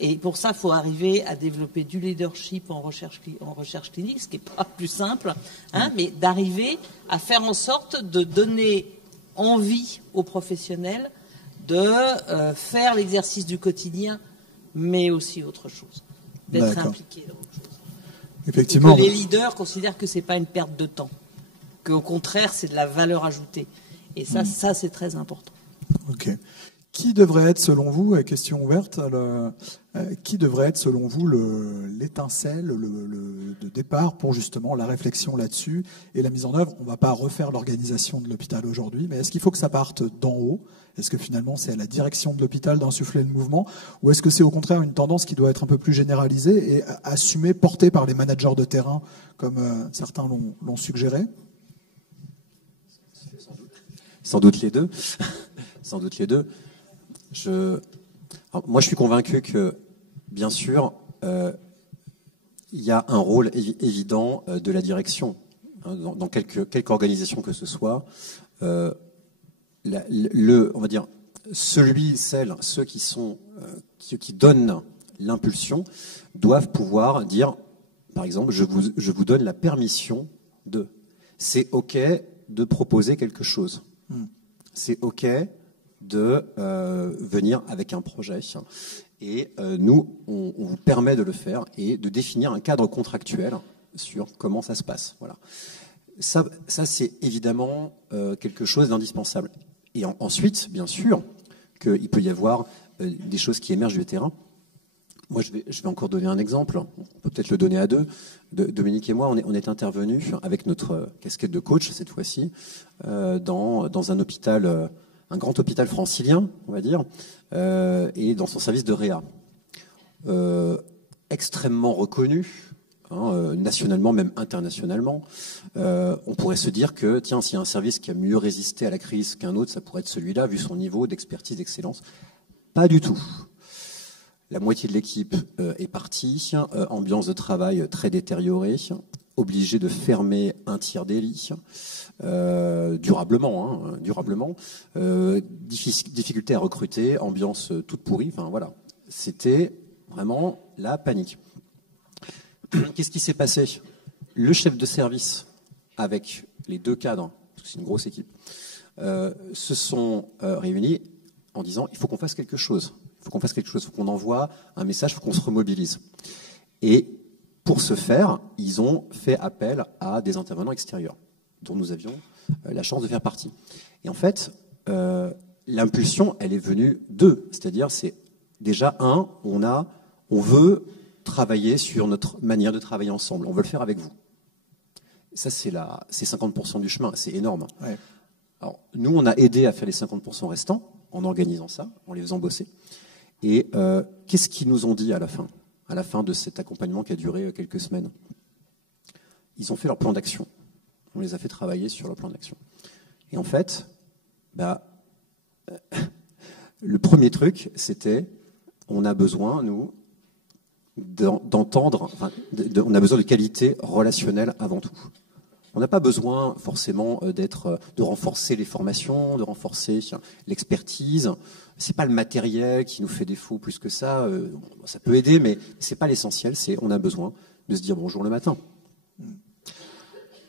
Et pour ça, il faut arriver à développer du leadership en recherche clinique, ce qui n'est pas plus simple, mais d'arriver à faire en sorte de donner envie aux professionnels de faire l'exercice du quotidien, mais aussi autre chose, d'être impliqués dans autre chose. Effectivement. Que les leaders considèrent que ce n'est pas une perte de temps, qu'au contraire, c'est de la valeur ajoutée. Et ça, c'est très important. Ok. Qui devrait être, selon vous, question ouverte, qui devrait être, selon vous, l'étincelle de départ pour justement la réflexion là-dessus et la mise en œuvre? On ne va pas refaire l'organisation de l'hôpital aujourd'hui, mais est-ce qu'il faut que ça parte d'en haut? Est-ce que finalement c'est à la direction de l'hôpital d'insuffler le mouvement? Ou est-ce que c'est au contraire une tendance qui doit être un peu plus généralisée et assumée, portée par les managers de terrain, comme certains l'ont suggéré? Sans doute les deux. Sans doute les deux. Moi, je suis convaincu que, bien sûr, il y a un rôle évident de la direction dans quelque organisation que ce soit. On va dire, ceux qui donnent l'impulsion doivent pouvoir dire, par exemple, je vous donne la permission de. C'est OK de proposer quelque chose. C'est OK de venir avec un projet. Et nous, on vous permet de le faire et de définir un cadre contractuel sur comment ça se passe. Voilà. Ça c'est évidemment quelque chose d'indispensable. Et ensuite, bien sûr, qu'il peut y avoir des choses qui émergent du terrain. Moi, je vais encore donner un exemple. On peut peut-être le donner à deux. Dominique et moi, on est intervenus avec notre casquette de coach, cette fois-ci, dans un hôpital, un grand hôpital francilien, on va dire, et dans son service de réa. Extrêmement reconnu, nationalement, même internationalement. On pourrait se dire que, tiens, s'il y a un service qui a mieux résisté à la crise qu'un autre, ça pourrait être celui-là, vu son niveau d'expertise, d'excellence. Pas du tout. La moitié de l'équipe est partie, ambiance de travail très détériorée, obligé de fermer un tiers des lits, durablement, difficulté à recruter, ambiance toute pourrie, enfin voilà. C'était vraiment la panique. Qu'est-ce qui s'est passé? Le chef de service, avec les deux cadres, parce que c'est une grosse équipe, se sont réunis en disant il faut qu'on fasse quelque chose. Il faut qu'on fasse quelque chose, il faut qu'on envoie un message, il faut qu'on se remobilise. Et pour ce faire, ils ont fait appel à des intervenants extérieurs, dont nous avions la chance de faire partie. Et en fait, l'impulsion, elle est venue d'eux. C'est-à-dire, c'est déjà on veut travailler sur notre manière de travailler ensemble. On veut le faire avec vous. Ça, c'est 50% du chemin. C'est énorme. Ouais. Alors, nous, on a aidé à faire les 50% restants en organisant ça, en les faisant bosser. Et qu'est-ce qu'ils nous ont dit à la fin de cet accompagnement qui a duré quelques semaines? Ils ont fait leur plan d'action. On les a fait travailler sur leur plan d'action. Et en fait, le premier truc, c'était, on a besoin, nous, d'entendre, on a besoin de qualité relationnelle avant tout. On n'a pas besoin forcément de renforcer les formations, de renforcer l'expertise. C'est pas le matériel qui nous fait défaut plus que ça. Ça peut aider, mais c'est pas l'essentiel. On a besoin de se dire bonjour le matin.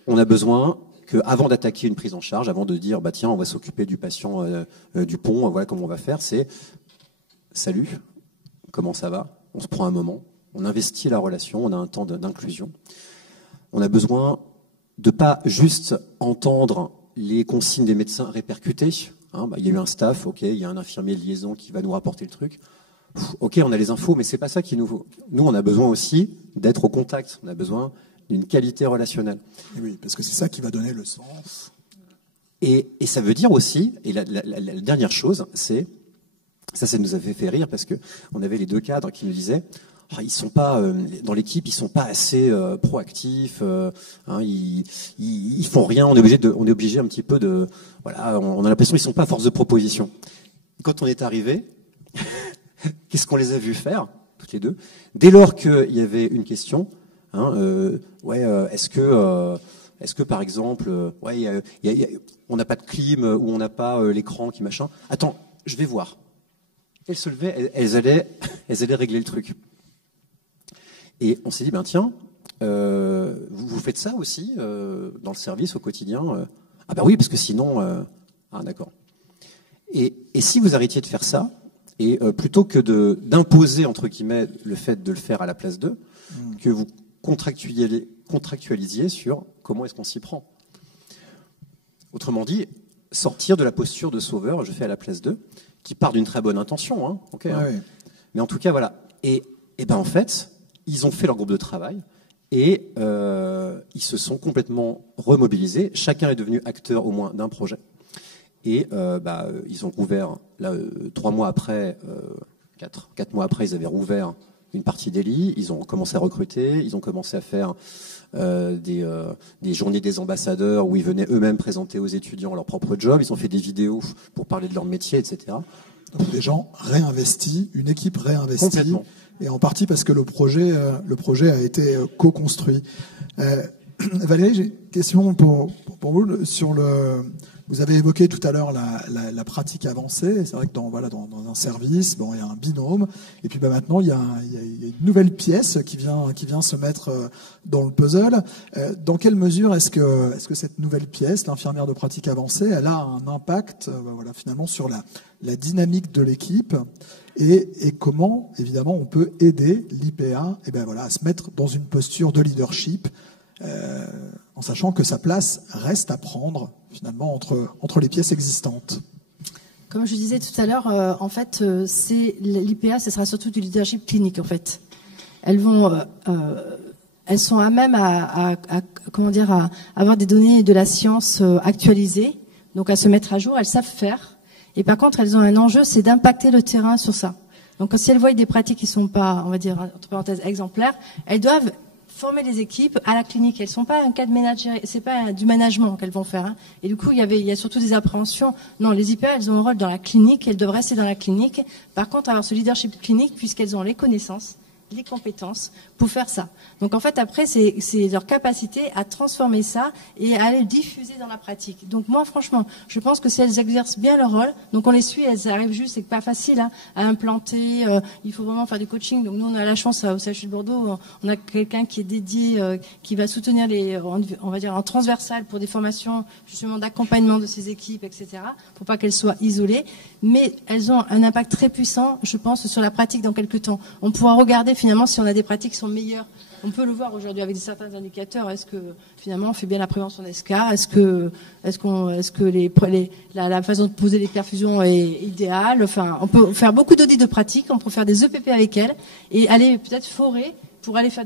On a besoin qu'avant d'attaquer une prise en charge, avant de dire tiens, on va s'occuper du patient du pont, voilà comment on va faire, c'est salut, comment ça va? On se prend un moment, on investit la relation, on a un temps d'inclusion. On a besoin de pas juste entendre les consignes des médecins répercutées. Il y a eu un staff, ok, il y a un infirmier de liaison qui va nous rapporter le truc. Ok, on a les infos, mais c'est pas ça qui nous vaut. Nous, on a besoin aussi d'être au contact. On a besoin d'une qualité relationnelle. Et oui, parce que c'est ça qui va donner le sens. Et ça veut dire aussi, et la dernière chose, ça nous avait fait rire parce que on avait les deux cadres qui nous disaient ils sont pas dans l'équipe, ils sont pas assez proactifs. Ils font rien. On est obligé un petit peu de, voilà, on a l'impression qu'ils sont pas force de proposition. Quand on est arrivé, qu'est-ce qu'on les a vus faire, toutes les deux? Dès lors qu'il y avait une question, est-ce que par exemple, on n'a pas de clim ou on n'a pas l'écran qui machin. Attends, je vais voir. Elles se levaient, elles allaient régler le truc. Et on s'est dit, tiens, vous faites ça aussi dans le service au quotidien? Ah bah oui, parce que sinon, d'accord. Et si vous arrêtiez de faire ça, et plutôt que d'imposer entre guillemets le fait de le faire à la place d'eux, que vous contractualisiez sur comment est-ce qu'on s'y prend. Autrement dit, sortir de la posture de sauveur, je fais à la place d'eux, qui part d'une très bonne intention, hein, okay, hein. Oui. Mais en tout cas, voilà. Et en fait, ils ont fait leur groupe de travail et ils se sont complètement remobilisés. Chacun est devenu acteur au moins d'un projet. Et ils ont rouvert, là, 3 mois après, 4 mois après, ils avaient rouvert une partie des lits, ils ont commencé à recruter, ils ont commencé à faire des journées des ambassadeurs où ils venaient eux-mêmes présenter aux étudiants leur propre job, ils ont fait des vidéos pour parler de leur métier, etc. Donc des gens réinvestis, une équipe réinvestie, complètement. Et en partie parce que le projet a été co-construit. Valérie, j'ai une question pour vous sur le. Vous avez évoqué tout à l'heure la pratique avancée. C'est vrai que dans un service, il y a un binôme, et puis maintenant il y a une nouvelle pièce qui vient se mettre dans le puzzle. Dans quelle mesure est-ce que cette nouvelle pièce, l'infirmière de pratique avancée, elle a un impact finalement sur la dynamique de l'équipe et comment évidemment on peut aider l'IPA à se mettre dans une posture de leadership. En sachant que sa place reste à prendre finalement entre les pièces existantes. Comme je disais tout à l'heure, en fait, c'est l'IPA, ce sera surtout du leadership clinique. En fait, elles sont à même à avoir des données de la science actualisées, donc à se mettre à jour. Elles savent faire. Et par contre, elles ont un enjeu, c'est d'impacter le terrain sur ça. Donc, si elles voient des pratiques qui sont pas, on va dire entre parenthèses exemplaires, elles doivent former les équipes à la clinique. Elles sont pas un cas de manager, c'est pas du management qu'elles vont faire. Hein. Et du coup, il y a surtout des appréhensions. Non, les IPA, elles ont un rôle dans la clinique. Elles doivent rester dans la clinique. Par contre, avoir ce leadership clinique, puisqu'elles ont les connaissances, les compétences pour faire ça. Donc en fait, après, c'est leur capacité à transformer ça et à aller le diffuser dans la pratique. Donc moi, franchement, je pense que si elles exercent bien leur rôle, donc on les suit, elles arrivent juste, c'est pas facile à implanter, il faut vraiment faire du coaching. Donc nous, on a la chance au CHU de Bordeaux, on a quelqu'un qui est dédié, qui va soutenir on va dire en transversal pour des formations justement d'accompagnement de ces équipes, etc., pour pas qu'elles soient isolées. Mais elles ont un impact très puissant, je pense, sur la pratique dans quelques temps. On pourra regarder finalement si on a des pratiques qui sont meilleures. On peut le voir aujourd'hui avec certains indicateurs. Est-ce que finalement on fait bien la prévention d'escar? Est-ce que la façon de poser les perfusions est idéale? Enfin, on peut faire beaucoup d'audits de pratique. On peut faire des EPP avec elles et aller peut-être forer pour aller faire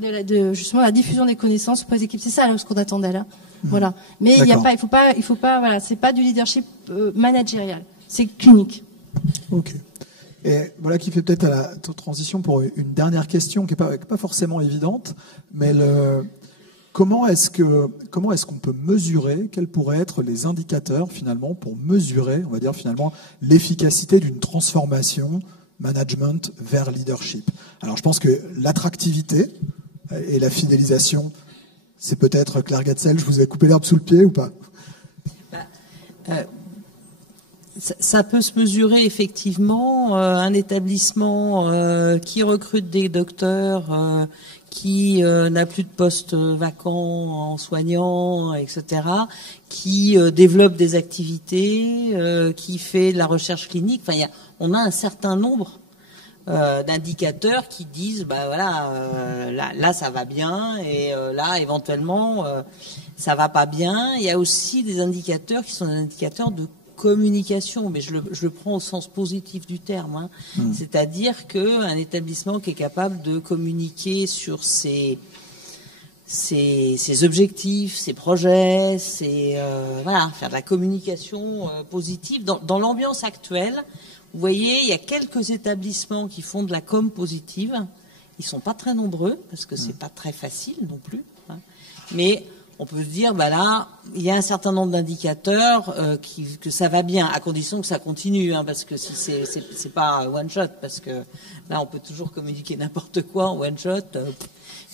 justement la diffusion des connaissances pour les équipes. C'est ça ce qu'on attend d'elles. Hein. Voilà. Mais il faut pas. Voilà, c'est pas du leadership managérial. C'est clinique. Ok. Et voilà qui fait peut-être à la transition pour une dernière question qui est pas forcément évidente, mais comment est-ce qu'on peut mesurer, quels pourraient être les indicateurs finalement pour mesurer, on va dire finalement l'efficacité d'une transformation management vers leadership. Alors je pense que l'attractivité et la fidélisation, c'est peut-être Claire Gatzel, je vous ai coupé l'herbe sous le pied ou pas? Ça peut se mesurer effectivement. Un établissement qui recrute des docteurs, qui n'a plus de postes vacants en soignant, etc., qui développe des activités, qui fait de la recherche clinique. Enfin, on a un certain nombre d'indicateurs qui disent, là ça va bien et là éventuellement ça va pas bien. Il y a aussi des indicateurs qui sont des indicateurs de communication, mais je le prends au sens positif du terme. Hein. C'est-à-dire qu'un établissement qui est capable de communiquer sur ses objectifs, ses projets, faire de la communication positive. Dans l'ambiance actuelle, vous voyez, il y a quelques établissements qui font de la com positive. Ils sont pas très nombreux parce que c'est pas très facile non plus. Hein. Mais on peut se dire, bah là, il y a un certain nombre d'indicateurs que ça va bien, à condition que ça continue, hein, parce que si c'est pas one shot, parce que là on peut toujours communiquer n'importe quoi en one shot.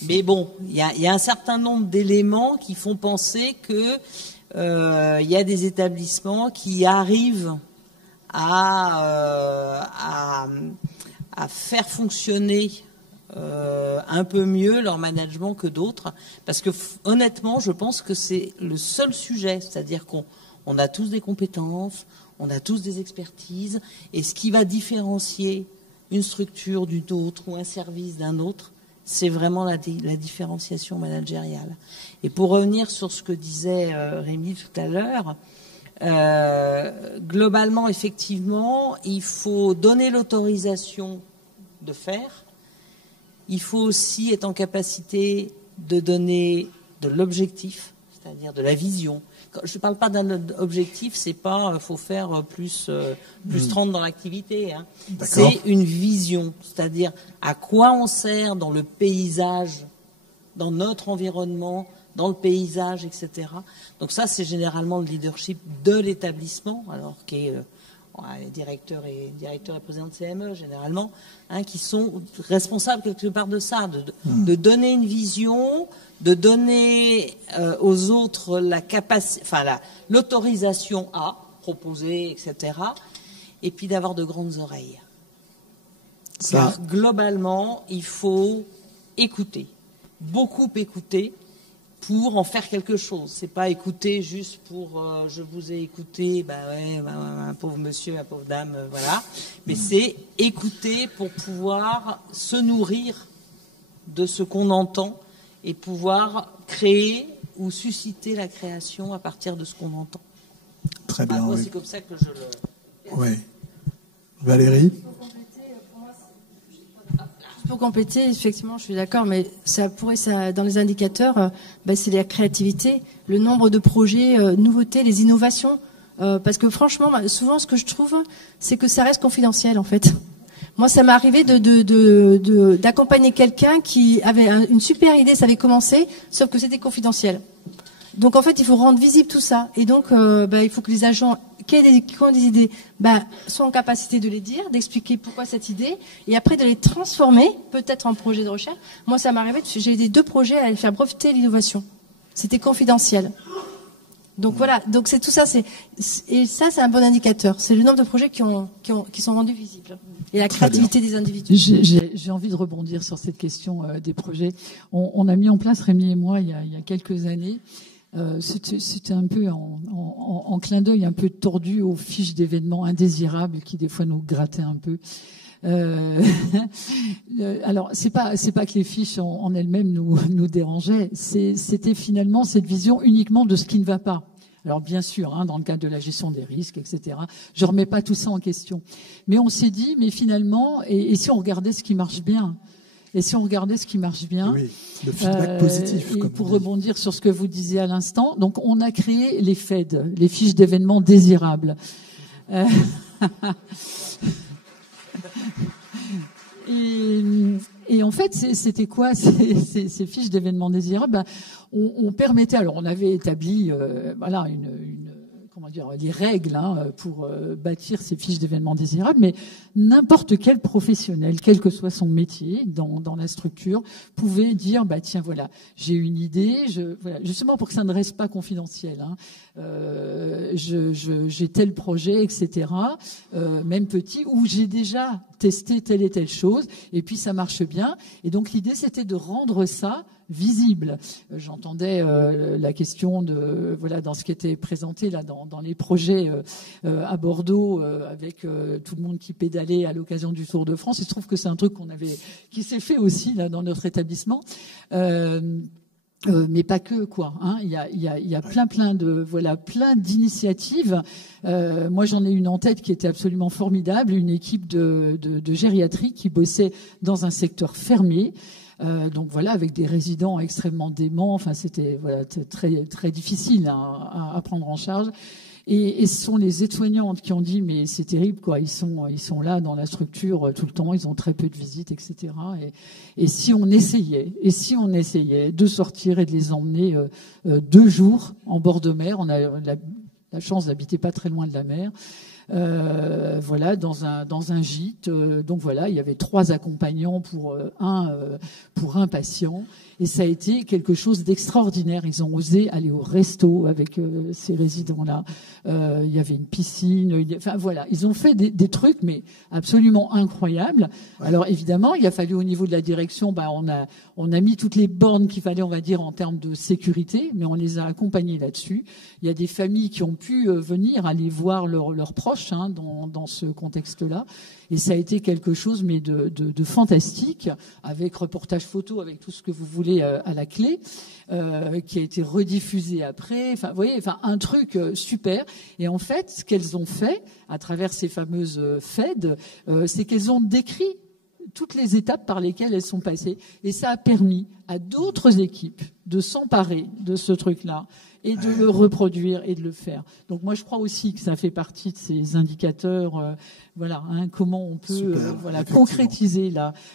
Mais bon, il y a un certain nombre d'éléments qui font penser que il y a des établissements qui arrivent à faire fonctionner un peu mieux leur management que d'autres, parce que honnêtement, je pense que c'est le seul sujet, c'est-à-dire qu'on a tous des compétences, on a tous des expertises, et ce qui va différencier une structure d'une autre ou un service d'un autre, c'est vraiment la différenciation managériale. Et pour revenir sur ce que disait Rémi tout à l'heure, globalement, effectivement, il faut donner l'autorisation de faire. Il faut aussi être en capacité de donner de l'objectif, c'est-à-dire de la vision. Quand je ne parle pas d'un objectif, c'est pas faut faire plus 30 dans l'activité. Hein. C'est une vision, c'est-à-dire à quoi on sert dans le paysage, dans notre environnement, dans le paysage, etc. Donc ça, c'est généralement le leadership de l'établissement, alors qui est les directeurs et présidents de CME généralement, hein, qui sont responsables quelque part de ça, de donner une vision, de donner aux autres la capacité, l'autorisation à proposer, etc. Et puis d'avoir de grandes oreilles. Car globalement, il faut écouter, beaucoup écouter, pour en faire quelque chose. C'est pas écouter juste pour je vous ai écouté, un pauvre monsieur, un pauvre dame, voilà. Mais c'est écouter pour pouvoir se nourrir de ce qu'on entend et pouvoir créer ou susciter la création à partir de ce qu'on entend. Très bien. Moi, c'est comme ça que je le. Oui. Valérie. Pour compléter, effectivement, je suis d'accord, mais ça pourrait, dans les indicateurs, c'est la créativité, le nombre de projets, nouveautés, les innovations. Parce que franchement, souvent, ce que je trouve, c'est que ça reste confidentiel, en fait. Moi, ça m'est arrivé d'accompagner quelqu'un qui avait une super idée, ça avait commencé, sauf que c'était confidentiel. Donc, en fait, il faut rendre visible tout ça. Et donc, il faut que les agents qui ont des idées, soient en capacité de les dire, d'expliquer pourquoi cette idée, et après de les transformer, peut-être en projet de recherche. Moi, ça m'est arrivé, j'ai aidé 2 projets à aller faire breveter l'innovation. C'était confidentiel. Donc voilà, donc c'est tout ça, et ça, c'est un bon indicateur. C'est le nombre de projets qui sont rendus visibles. Et la créativité des individus. J'ai envie de rebondir sur cette question des projets. On a mis en place, Rémi et moi, il y a quelques années, c'était un peu en clin d'œil un peu tordu aux fiches d'événements indésirables qui des fois nous grattaient un peu. Alors c'est pas que les fiches en elles-mêmes nous dérangeaient, c'était finalement cette vision uniquement de ce qui ne va pas. Alors bien sûr, dans le cadre de la gestion des risques, etc. Je remets pas tout ça en question, mais on s'est dit, mais finalement, et si on regardait ce qui marche bien. Et si on regardait ce qui marche bien, oui, le feedback positif. Et pour rebondir sur ce que vous disiez à l'instant, donc on a créé les FED, les fiches d'événements désirables. Et en fait, c'était quoi ces fiches d'événements désirables? On permettait, alors on avait établi, les règles pour bâtir ces fiches d'événements désirables, mais n'importe quel professionnel, quel que soit son métier dans la structure, pouvait dire tiens voilà, j'ai une idée, justement pour que ça ne reste pas confidentiel, j'ai tel projet, etc. Même petit, où j'ai déjà testé telle et telle chose, et puis ça marche bien. Et donc l'idée c'était de rendre ça visible. J'entendais la question dans ce qui était présenté là dans les projets à Bordeaux avec tout le monde qui pédalait à l'occasion du Tour de France. Il se trouve que c'est un truc qui s'est fait aussi là dans notre établissement. Mais pas que quoi. Il y a plein d'initiatives. Moi j'en ai une en tête qui était absolument formidable, une équipe de gériatrie qui bossait dans un secteur fermé. Donc voilà, avec des résidents extrêmement déments. Enfin, c'était très très difficile à prendre en charge. Et ce sont les aides-soignantes qui ont dit mais c'est terrible quoi, ils sont là dans la structure tout le temps, ils ont très peu de visites, etc. Et si on essayait de sortir et de les emmener 2 jours en bord de mer, on a la chance d'habiter pas très loin de la mer. Voilà, dans un gîte. Donc voilà, il y avait 3 accompagnants pour un patient. Et ça a été quelque chose d'extraordinaire. Ils ont osé aller au resto avec ces résidents-là. Il y avait une piscine. Enfin voilà, ils ont fait des trucs, mais absolument incroyables. Ouais. Alors évidemment, il a fallu au niveau de la direction, on a mis toutes les bornes qu'il fallait, on va dire, en termes de sécurité, mais on les a accompagnés là-dessus. Il y a des familles qui ont pu venir aller voir leurs proches dans ce contexte-là. Et ça a été quelque chose mais de fantastique, avec reportage photo, avec tout ce que vous voulez à la clé, qui a été rediffusé après. Enfin, vous voyez, un truc super. Et en fait, ce qu'elles ont fait à travers ces fameuses FED, c'est qu'elles ont décrit toutes les étapes par lesquelles elles sont passées. Et ça a permis à d'autres équipes de s'emparer de ce truc-là et de le reproduire et de le faire. Donc moi, je crois aussi que ça fait partie de ces indicateurs, comment on peut concrétiser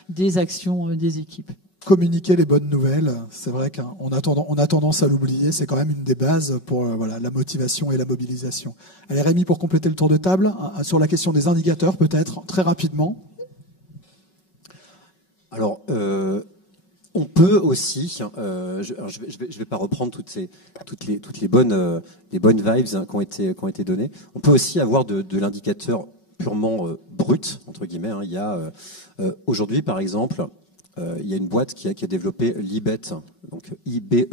des actions des équipes. Communiquer les bonnes nouvelles, c'est vrai qu'on a tendance à l'oublier, c'est quand même une des bases pour la motivation et la mobilisation. Allez Rémi, pour compléter le tour de table, sur la question des indicateurs peut-être, très rapidement. Alors, on peut aussi, je vais pas reprendre toutes les bonnes vibes qui ont été données. On peut aussi avoir de l'indicateur purement brut entre guillemets. Il y a aujourd'hui par exemple, il y a une boîte qui a développé l'IBET, donc IBET.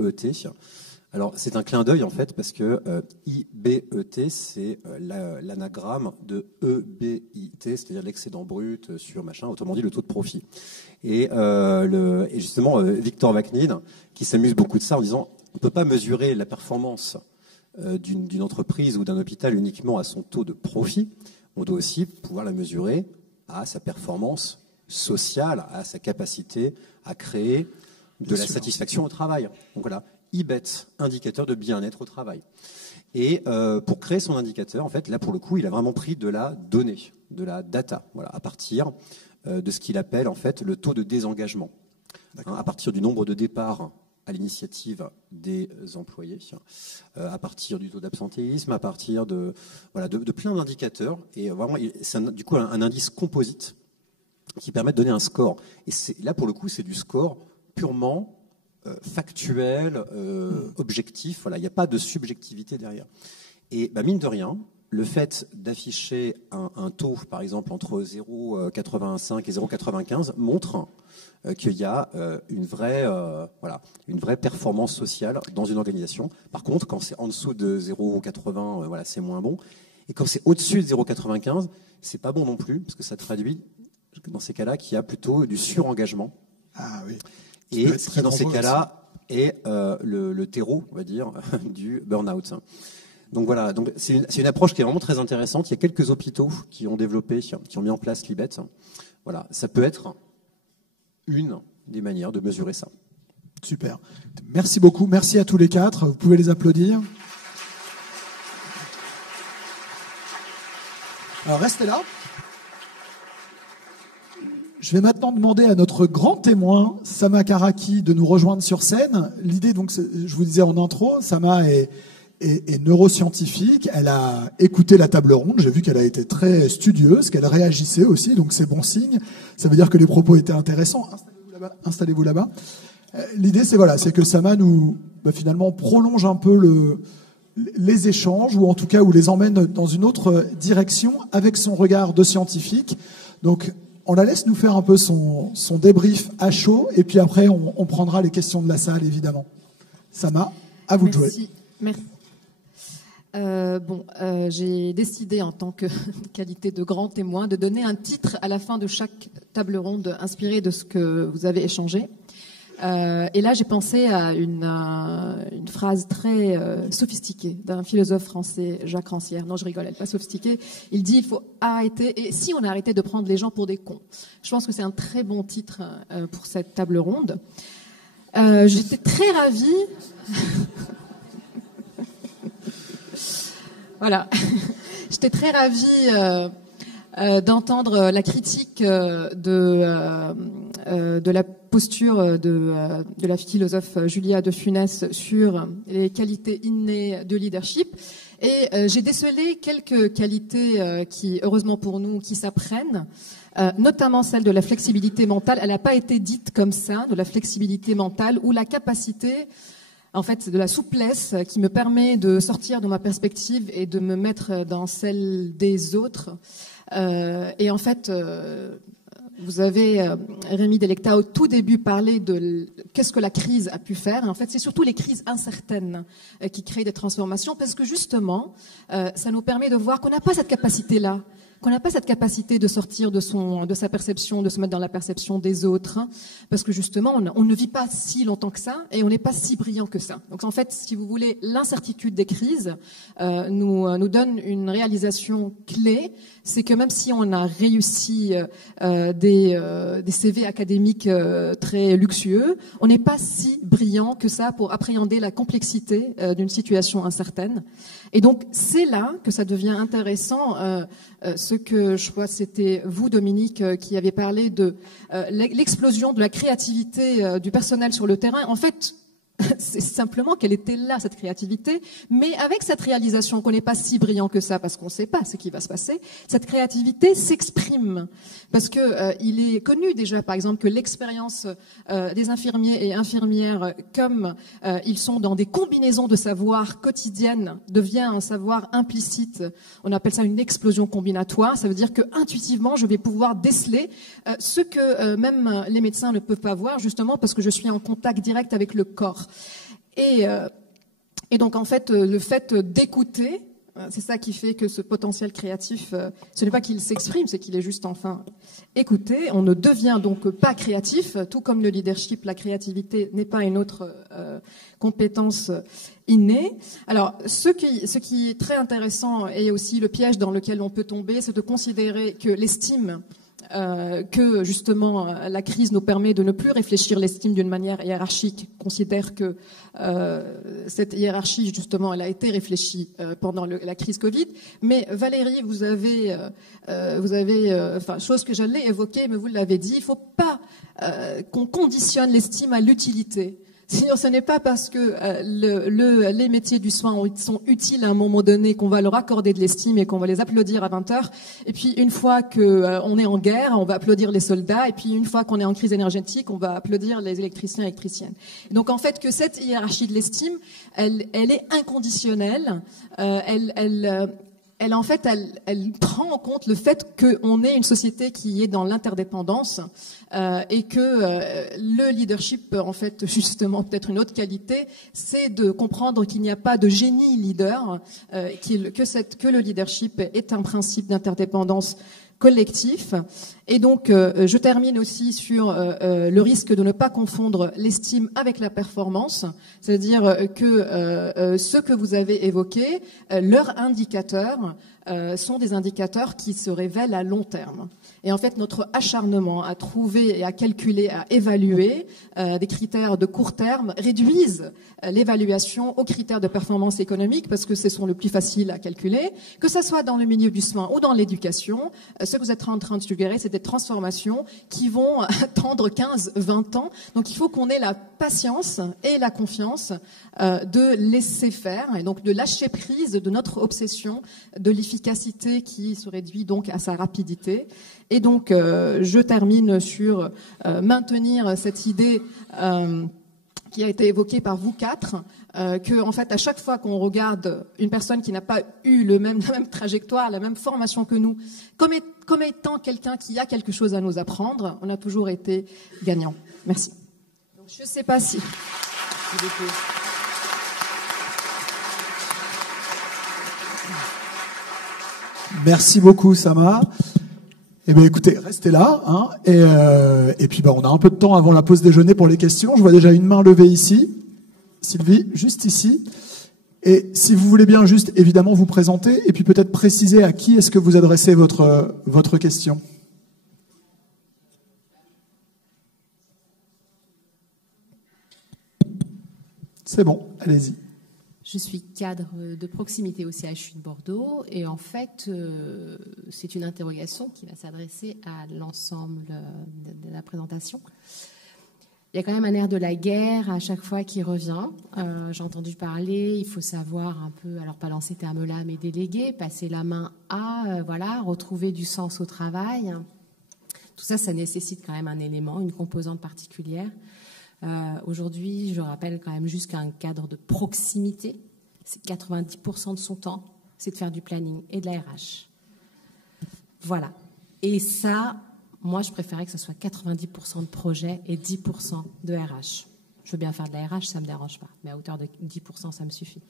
Alors c'est un clin d'œil en fait parce que IBET c'est l'anagramme de EBIT, c'est-à-dire l'excédent brut sur machin, autrement dit le taux de profit. Et justement Victor Vaknin qui s'amuse beaucoup de ça en disant on peut pas mesurer la performance d'une entreprise ou d'un hôpital uniquement à son taux de profit, on doit aussi pouvoir la mesurer à sa performance sociale, à sa capacité à créer de la satisfaction au travail. Donc voilà. IBET, indicateur de bien-être au travail. Et pour créer son indicateur, en fait, là pour le coup, il a vraiment pris de la donnée, de la data, à partir de ce qu'il appelle en fait le taux de désengagement, à partir du nombre de départs à l'initiative des employés, à partir du taux d'absentéisme, à partir de plein d'indicateurs. Et vraiment, c'est du coup un indice composite qui permet de donner un score. Et là pour le coup, c'est du score purement factuel, objectif, il n'y a pas de subjectivité derrière. Et mine de rien, le fait d'afficher un taux, par exemple, entre 0,85 et 0,95 montre qu'il y a une vraie performance sociale dans une organisation. Par contre, quand c'est en dessous de 0,80, c'est moins bon. Et quand c'est au-dessus de 0,95, c'est pas bon non plus, parce que ça traduit, dans ces cas-là, qu'il y a plutôt du surengagement. Ah oui. Et qui, dans ces cas-là, est le terreau, on va dire, du burn-out. Donc voilà, c'est une approche qui est vraiment très intéressante. Il y a quelques hôpitaux qui ont développé, qui ont mis en place l'IBET. Voilà, ça peut être une des manières de mesurer ça. Super. Merci beaucoup. Merci à tous les 4. Vous pouvez les applaudir. Alors restez là. Je vais maintenant demander à notre grand témoin, Sama Karaki, de nous rejoindre sur scène. L'idée, donc, je vous disais en intro, Sama est neuroscientifique. Elle a écouté la table ronde. J'ai vu qu'elle a été très studieuse, qu'elle réagissait aussi, donc c'est bon signe. Ça veut dire que les propos étaient intéressants. Installez-vous là-bas. L'idée, c'est que Sama nous, finalement, prolonge un peu les échanges, ou en tout cas, ou les emmène dans une autre direction avec son regard de scientifique. Donc, on la laisse nous faire un peu son débrief à chaud, et puis après, on prendra les questions de la salle, évidemment. Sama, à vous de jouer. Merci. J'ai décidé, en tant que qualité de grand témoin, de donner un titre à la fin de chaque table ronde inspiré de ce que vous avez échangé. Et là, j'ai pensé à une phrase très sophistiquée d'un philosophe français, Jacques Rancière. Non, je rigole, elle n'est pas sophistiquée. Il dit, il faut arrêter, et si on arrêtait de prendre les gens pour des cons. Je pense que c'est un très bon titre pour cette table ronde. J'étais très ravie... Voilà. J'étais très ravie d'entendre la critique de la posture de la philosophe Julia de Funès sur les qualités innées de leadership. Et j'ai décelé quelques qualités qui, heureusement pour nous, qui s'apprennent. Notamment celle de la flexibilité mentale. Elle n'a pas été dite comme ça, de la flexibilité mentale, ou la capacité, en fait, c'est de la souplesse qui me permet de sortir de ma perspective et de me mettre dans celle des autres. Et en fait, vous avez, Rémi Delecta, au tout début parlé de qu'est-ce que la crise a pu faire. Et en fait, c'est surtout les crises incertaines qui créent des transformations, parce que justement, ça nous permet de voir qu'on n'a pas cette capacité-là, qu'on n'a pas cette capacité de sortir de sa perception, de se mettre dans la perception des autres, parce que justement, on ne vit pas si longtemps que ça, et on n'est pas si brillant que ça. Donc en fait, si vous voulez, l'incertitude des crises nous donne une réalisation clé, c'est que même si on a réussi des CV académiques très luxueux, on n'est pas si brillant que ça pour appréhender la complexité d'une situation incertaine. Et donc, c'est là que ça devient intéressant, ce que je crois c'était vous, Dominique, qui avez parlé de l'explosion de la créativité du personnel sur le terrain. En fait, c'est simplement qu'elle était là, cette créativité, mais avec cette réalisation qu'on n'est pas si brillant que ça, parce qu'on ne sait pas ce qui va se passer, cette créativité s'exprime. Parce que il est connu déjà, par exemple, que l'expérience des infirmiers et infirmières, comme ils sont dans des combinaisons de savoir quotidiennes, devient un savoir implicite. On appelle ça une explosion combinatoire. Ça veut dire que intuitivement, je vais pouvoir déceler ce que même les médecins ne peuvent pas voir, justement parce que je suis en contact direct avec le corps. Et donc, en fait, le fait d'écouter, c'est ça qui fait que ce potentiel créatif, ce n'est pas qu'il s'exprime, c'est qu'il est juste enfin écouté. On ne devient donc pas créatif, tout comme le leadership, la créativité n'est pas une autre compétence innée. Alors, ce qui est très intéressant et aussi le piège dans lequel on peut tomber, c'est de considérer que l'estime, que justement la crise nous permet de ne plus réfléchir l'estime d'une manière hiérarchique. On considère que cette hiérarchie, justement, elle a été réfléchie pendant la crise Covid. Mais Valérie, vous avez chose que j'allais évoquer, mais vous l'avez dit, il ne faut pas qu'on conditionne l'estime à l'utilité. Sinon, ce n'est pas parce que les métiers du soin sont utiles à un moment donné qu'on va leur accorder de l'estime et qu'on va les applaudir à 20h. Et puis, une fois qu'on est en guerre, on va applaudir les soldats. Et puis, une fois qu'on est en crise énergétique, on va applaudir les électriciens et électriciennes. Et donc, en fait, que cette hiérarchie de l'estime, elle est inconditionnelle. Elle prend en compte le fait qu'on est une société qui est dans l'interdépendance et que le leadership, en fait, justement, peut-être une autre qualité, c'est de comprendre qu'il n'y a pas de génie leader, que le leadership est un principe d'interdépendance collectif. Et donc, je termine aussi sur le risque de ne pas confondre l'estime avec la performance, c'est-à-dire que ce que vous avez évoqué, leurs indicateurs sont des indicateurs qui se révèlent à long terme. Et en fait, notre acharnement à trouver et à calculer, à évaluer des critères de court terme réduisent l'évaluation aux critères de performance économique parce que ce sont le plus faciles à calculer, que ce soit dans le milieu du soin ou dans l'éducation. Ce que vous êtes en train de suggérer, c'est des transformations qui vont attendre 15, 20 ans. Donc il faut qu'on ait la patience et la confiance de laisser faire et donc de lâcher prise de notre obsession de l'efficacité qui se réduit donc à sa rapidité. Et donc, je termine sur maintenir cette idée qui a été évoquée par vous quatre, que en fait, à chaque fois qu'on regarde une personne qui n'a pas eu la même trajectoire, la même formation que nous, comme étant quelqu'un qui a quelque chose à nous apprendre, on a toujours été gagnant. Merci. Donc, je ne sais pas si... Merci beaucoup, Sama. Eh bien, écoutez, restez là, hein, et puis on a un peu de temps avant la pause déjeuner pour les questions. Je vois déjà une main levée ici, Sylvie, juste ici. Et si vous voulez bien, juste évidemment vous présenter, et puis peut-être préciser à qui est-ce que vous adressez votre question. C'est bon, allez-y. Je suis cadre de proximité au CHU de Bordeaux et en fait, c'est une interrogation qui va s'adresser à l'ensemble de la présentation. Il y a quand même un air de la guerre à chaque fois qui revient. J'ai entendu parler, il faut savoir un peu, alors pas dans ces termes-là, mais déléguer, passer la main à, voilà, retrouver du sens au travail. Tout ça, ça nécessite quand même un élément, une composante particulière. Aujourd'hui, je rappelle quand même juste qu'un cadre de proximité, c'est 90% de son temps, c'est de faire du planning et de la RH. Voilà. Et ça, moi, je préférais que ce soit 90% de projet et 10% de RH. Je veux bien faire de la RH, ça ne me dérange pas, mais à hauteur de 10%, ça me suffit.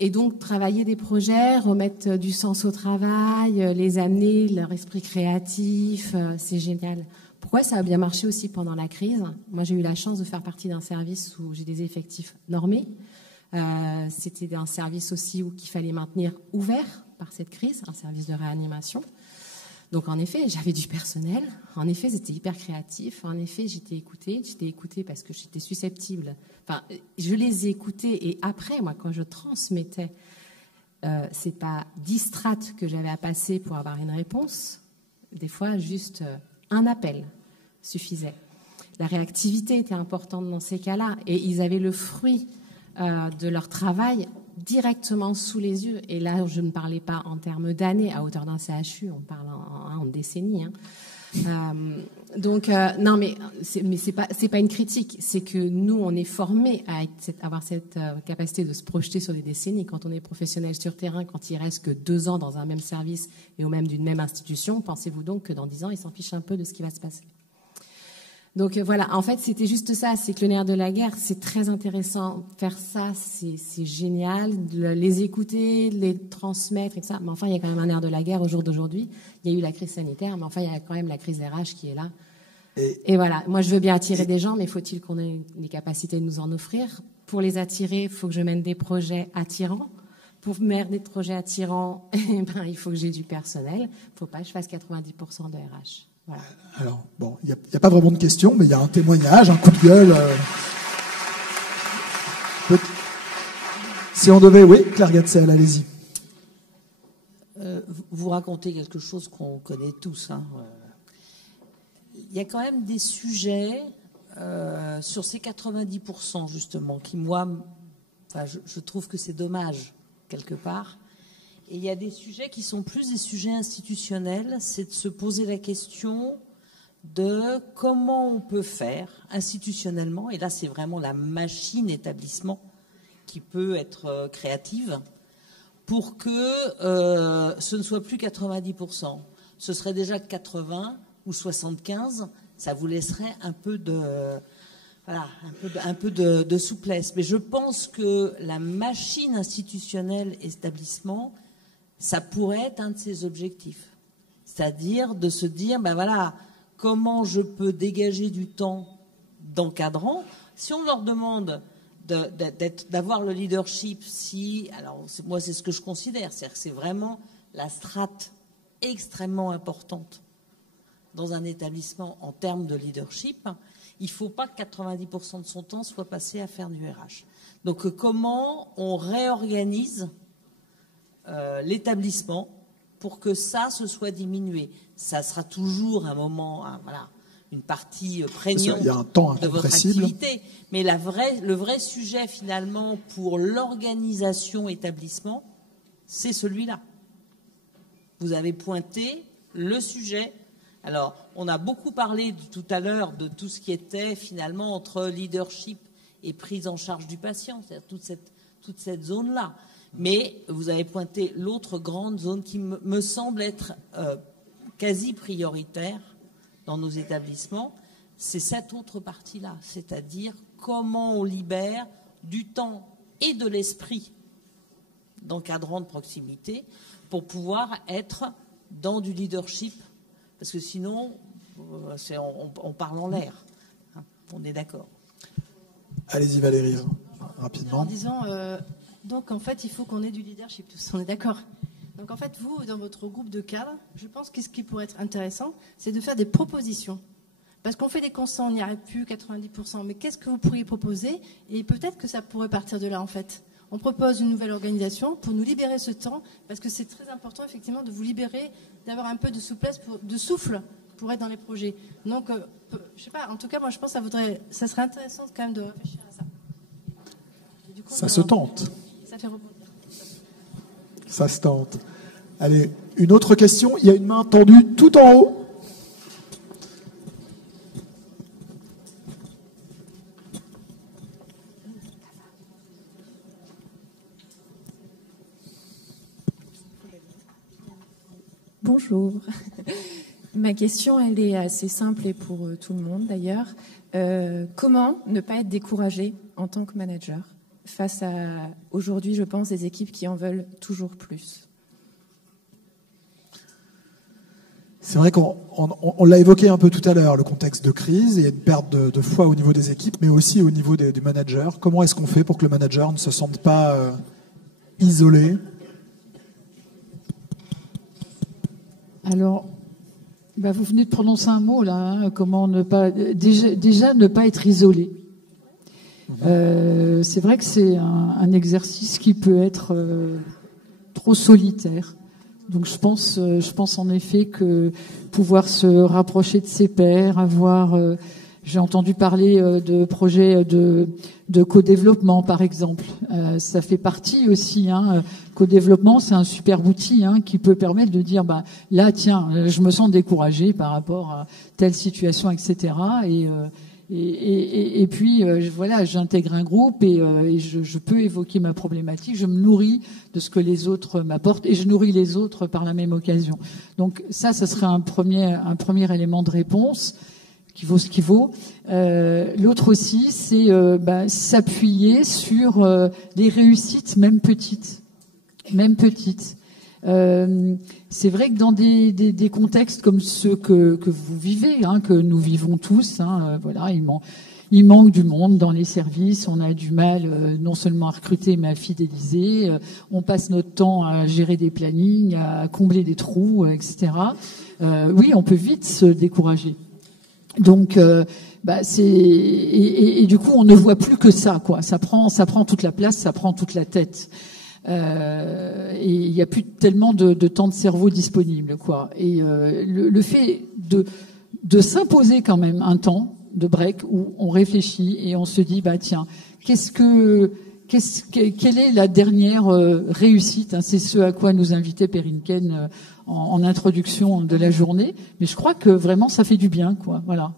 Et donc, travailler des projets, remettre du sens au travail, les amener, leur esprit créatif, c'est génial. Pourquoi ça a bien marché aussi pendant la crise? Moi, j'ai eu la chance de faire partie d'un service où j'ai des effectifs normés. C'était un service aussi qu'il fallait maintenir ouvert par cette crise, un service de réanimation. Donc, en effet, j'avais du personnel. En effet, c'était hyper créatif. En effet, j'étais écoutée parce que j'étais susceptible. Enfin, je les ai écoutés et après, moi, quand je transmettais, c'est pas 10 strates que j'avais à passer pour avoir une réponse. Des fois, juste un appel suffisait. La réactivité était importante dans ces cas-là et ils avaient le fruit de leur travail directement sous les yeux. Et là, je ne parlais pas en termes d'années à hauteur d'un CHU, on parle en décennies. Non, mais c'est pas une critique. C'est que nous, on est formés à avoir cette capacité de se projeter sur des décennies. Quand on est professionnel sur terrain, quand il reste que 2 ans dans un même service et au même d'une même institution, pensez-vous donc que dans 10 ans, ils s'en fichent un peu de ce qui va se passer? Donc voilà, en fait, c'était juste ça, c'est que le nerf de la guerre, c'est très intéressant. Faire ça, c'est génial, les écouter, les transmettre et tout ça. Mais enfin, il y a quand même un nerf de la guerre au jour d'aujourd'hui. Il y a eu la crise sanitaire, mais enfin, il y a quand même la crise RH qui est là. Et voilà, moi, je veux bien attirer des gens, mais faut-il qu'on ait les capacités de nous en offrir? Pour les attirer, il faut que je mène des projets attirants. Pour mener des projets attirants, il faut que j'ai du personnel. Il ne faut pas que je fasse 90% de RH. Voilà. Alors, bon, il n'y a pas vraiment de questions, mais il y a un témoignage, un coup de gueule. Si on devait... Oui, Claire Gatzel, allez-y. Vous racontez quelque chose qu'on connaît tous. Il y a quand même des sujets sur ces 90%, justement, qui, moi, je trouve que c'est dommage, quelque part. Et il y a des sujets qui sont plus des sujets institutionnels, c'est de se poser la question de comment on peut faire institutionnellement, et là c'est vraiment la machine établissement qui peut être créative, pour que ce ne soit plus 90%. Ce serait déjà 80 ou 75, ça vous laisserait un peu de souplesse. Mais je pense que la machine institutionnelle établissement, ça pourrait être un de ses objectifs. C'est-à-dire de se dire, comment je peux dégager du temps d'encadrant. Si on leur demande d'avoir le leadership, alors moi c'est ce que je considère, c'est-à-dire que c'est vraiment la strate extrêmement importante dans un établissement en termes de leadership, il ne faut pas que 90% de son temps soit passé à faire du RH. Donc comment on réorganise l'établissement pour que ça se soit diminué. Ça sera toujours un moment, une partie prégnante de votre activité. Mais le vrai sujet finalement pour l'organisation établissement, c'est celui-là. Vous avez pointé le sujet. Alors, on a beaucoup parlé tout à l'heure de tout ce qui était finalement entre leadership et prise en charge du patient, c'est-à-dire toute cette zone-là. Mais vous avez pointé l'autre grande zone qui me semble être quasi prioritaire dans nos établissements, c'est cette autre partie-là, c'est-à-dire comment on libère du temps et de l'esprit d'encadrant de proximité pour pouvoir être dans du leadership, parce que sinon, on parle en l'air. On est d'accord. Allez-y Valérie, rapidement. En disant... Donc, en fait, il faut qu'on ait du leadership, tous, on est d'accord. Donc, en fait, vous, dans votre groupe de cadres, je pense que ce qui pourrait être intéressant, c'est de faire des propositions. Parce qu'on fait des constats, on n'y arrive plus, 90%. Mais qu'est-ce que vous pourriez proposer? Et peut-être que ça pourrait partir de là, en fait. On propose une nouvelle organisation pour nous libérer ce temps, parce que c'est très important, effectivement, de vous libérer, d'avoir un peu de souplesse, de souffle pour être dans les projets. Donc, je sais pas, en tout cas, moi, je pense que ça serait intéressant quand même de réfléchir à ça. Et du coup, ça se tente. Ça fait rebondir. Ça se tente. Allez, une autre question. Il y a une main tendue tout en haut. Bonjour. Ma question, elle est assez simple et pour tout le monde d'ailleurs. Comment ne pas être découragé en tant que manager face à, aujourd'hui, je pense, des équipes qui en veulent toujours plus? C'est vrai qu'on l'a évoqué un peu tout à l'heure, le contexte de crise. Il y a une perte de foi au niveau des équipes, mais aussi au niveau du manager. Comment est-ce qu'on fait pour que le manager ne se sente pas isolé? Alors, vous venez de prononcer un mot là. Hein, comment ne pas déjà ne pas être isolé. C'est vrai que c'est un exercice qui peut être trop solitaire. Donc je pense en effet que pouvoir se rapprocher de ses pairs, avoir, j'ai entendu parler de projets de co-développement par exemple. Ça fait partie aussi. Hein, co-développement, c'est un super outil qui peut permettre de dire là tiens, je me sens découragé par rapport à telle situation, etc. Et puis voilà, j'intègre un groupe et je peux évoquer ma problématique. Je me nourris de ce que les autres m'apportent et je nourris les autres par la même occasion. Donc ça serait un premier élément de réponse qui vaut ce qu'il vaut. L'autre aussi, c'est s'appuyer sur des réussites, même petites. C'est vrai que dans des contextes comme ceux que vous vivez, que nous vivons tous, voilà, il manque du monde dans les services, on a du mal non seulement à recruter mais à fidéliser, on passe notre temps à gérer des plannings, à combler des trous, etc. Oui, on peut vite se décourager. Donc et du coup on ne voit plus que ça, quoi. Ça prend toute la place, ça prend toute la tête. Et il n'y a plus tellement de temps de cerveau disponible, quoi. Et le fait de s'imposer quand même un temps de break où on réfléchit et on se dit tiens, quelle est la dernière réussite, c'est ce à quoi nous invitait Perrine Ken en introduction de la journée. Mais je crois que vraiment ça fait du bien, quoi. Voilà.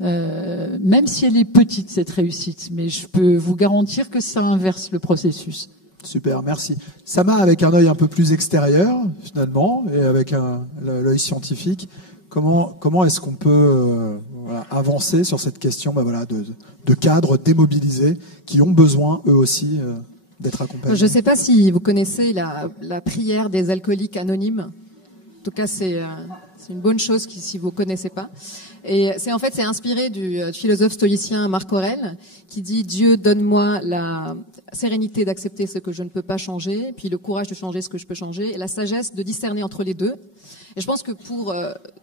Même si elle est petite cette réussite, mais je peux vous garantir que ça inverse le processus. Super, merci. Sama, avec un œil un peu plus extérieur, finalement, et avec l'œil scientifique, comment est-ce qu'on peut avancer sur cette question de cadres démobilisés qui ont besoin, eux aussi, d'être accompagnés? Je ne sais pas si vous connaissez la prière des alcooliques anonymes. En tout cas, c'est une bonne chose si vous ne connaissez pas. Et c'est inspiré du philosophe stoïcien Marc Aurèle qui dit « Dieu, donne-moi la sérénité d'accepter ce que je ne peux pas changer, puis le courage de changer ce que je peux changer, et la sagesse de discerner entre les deux. » Et je pense que pour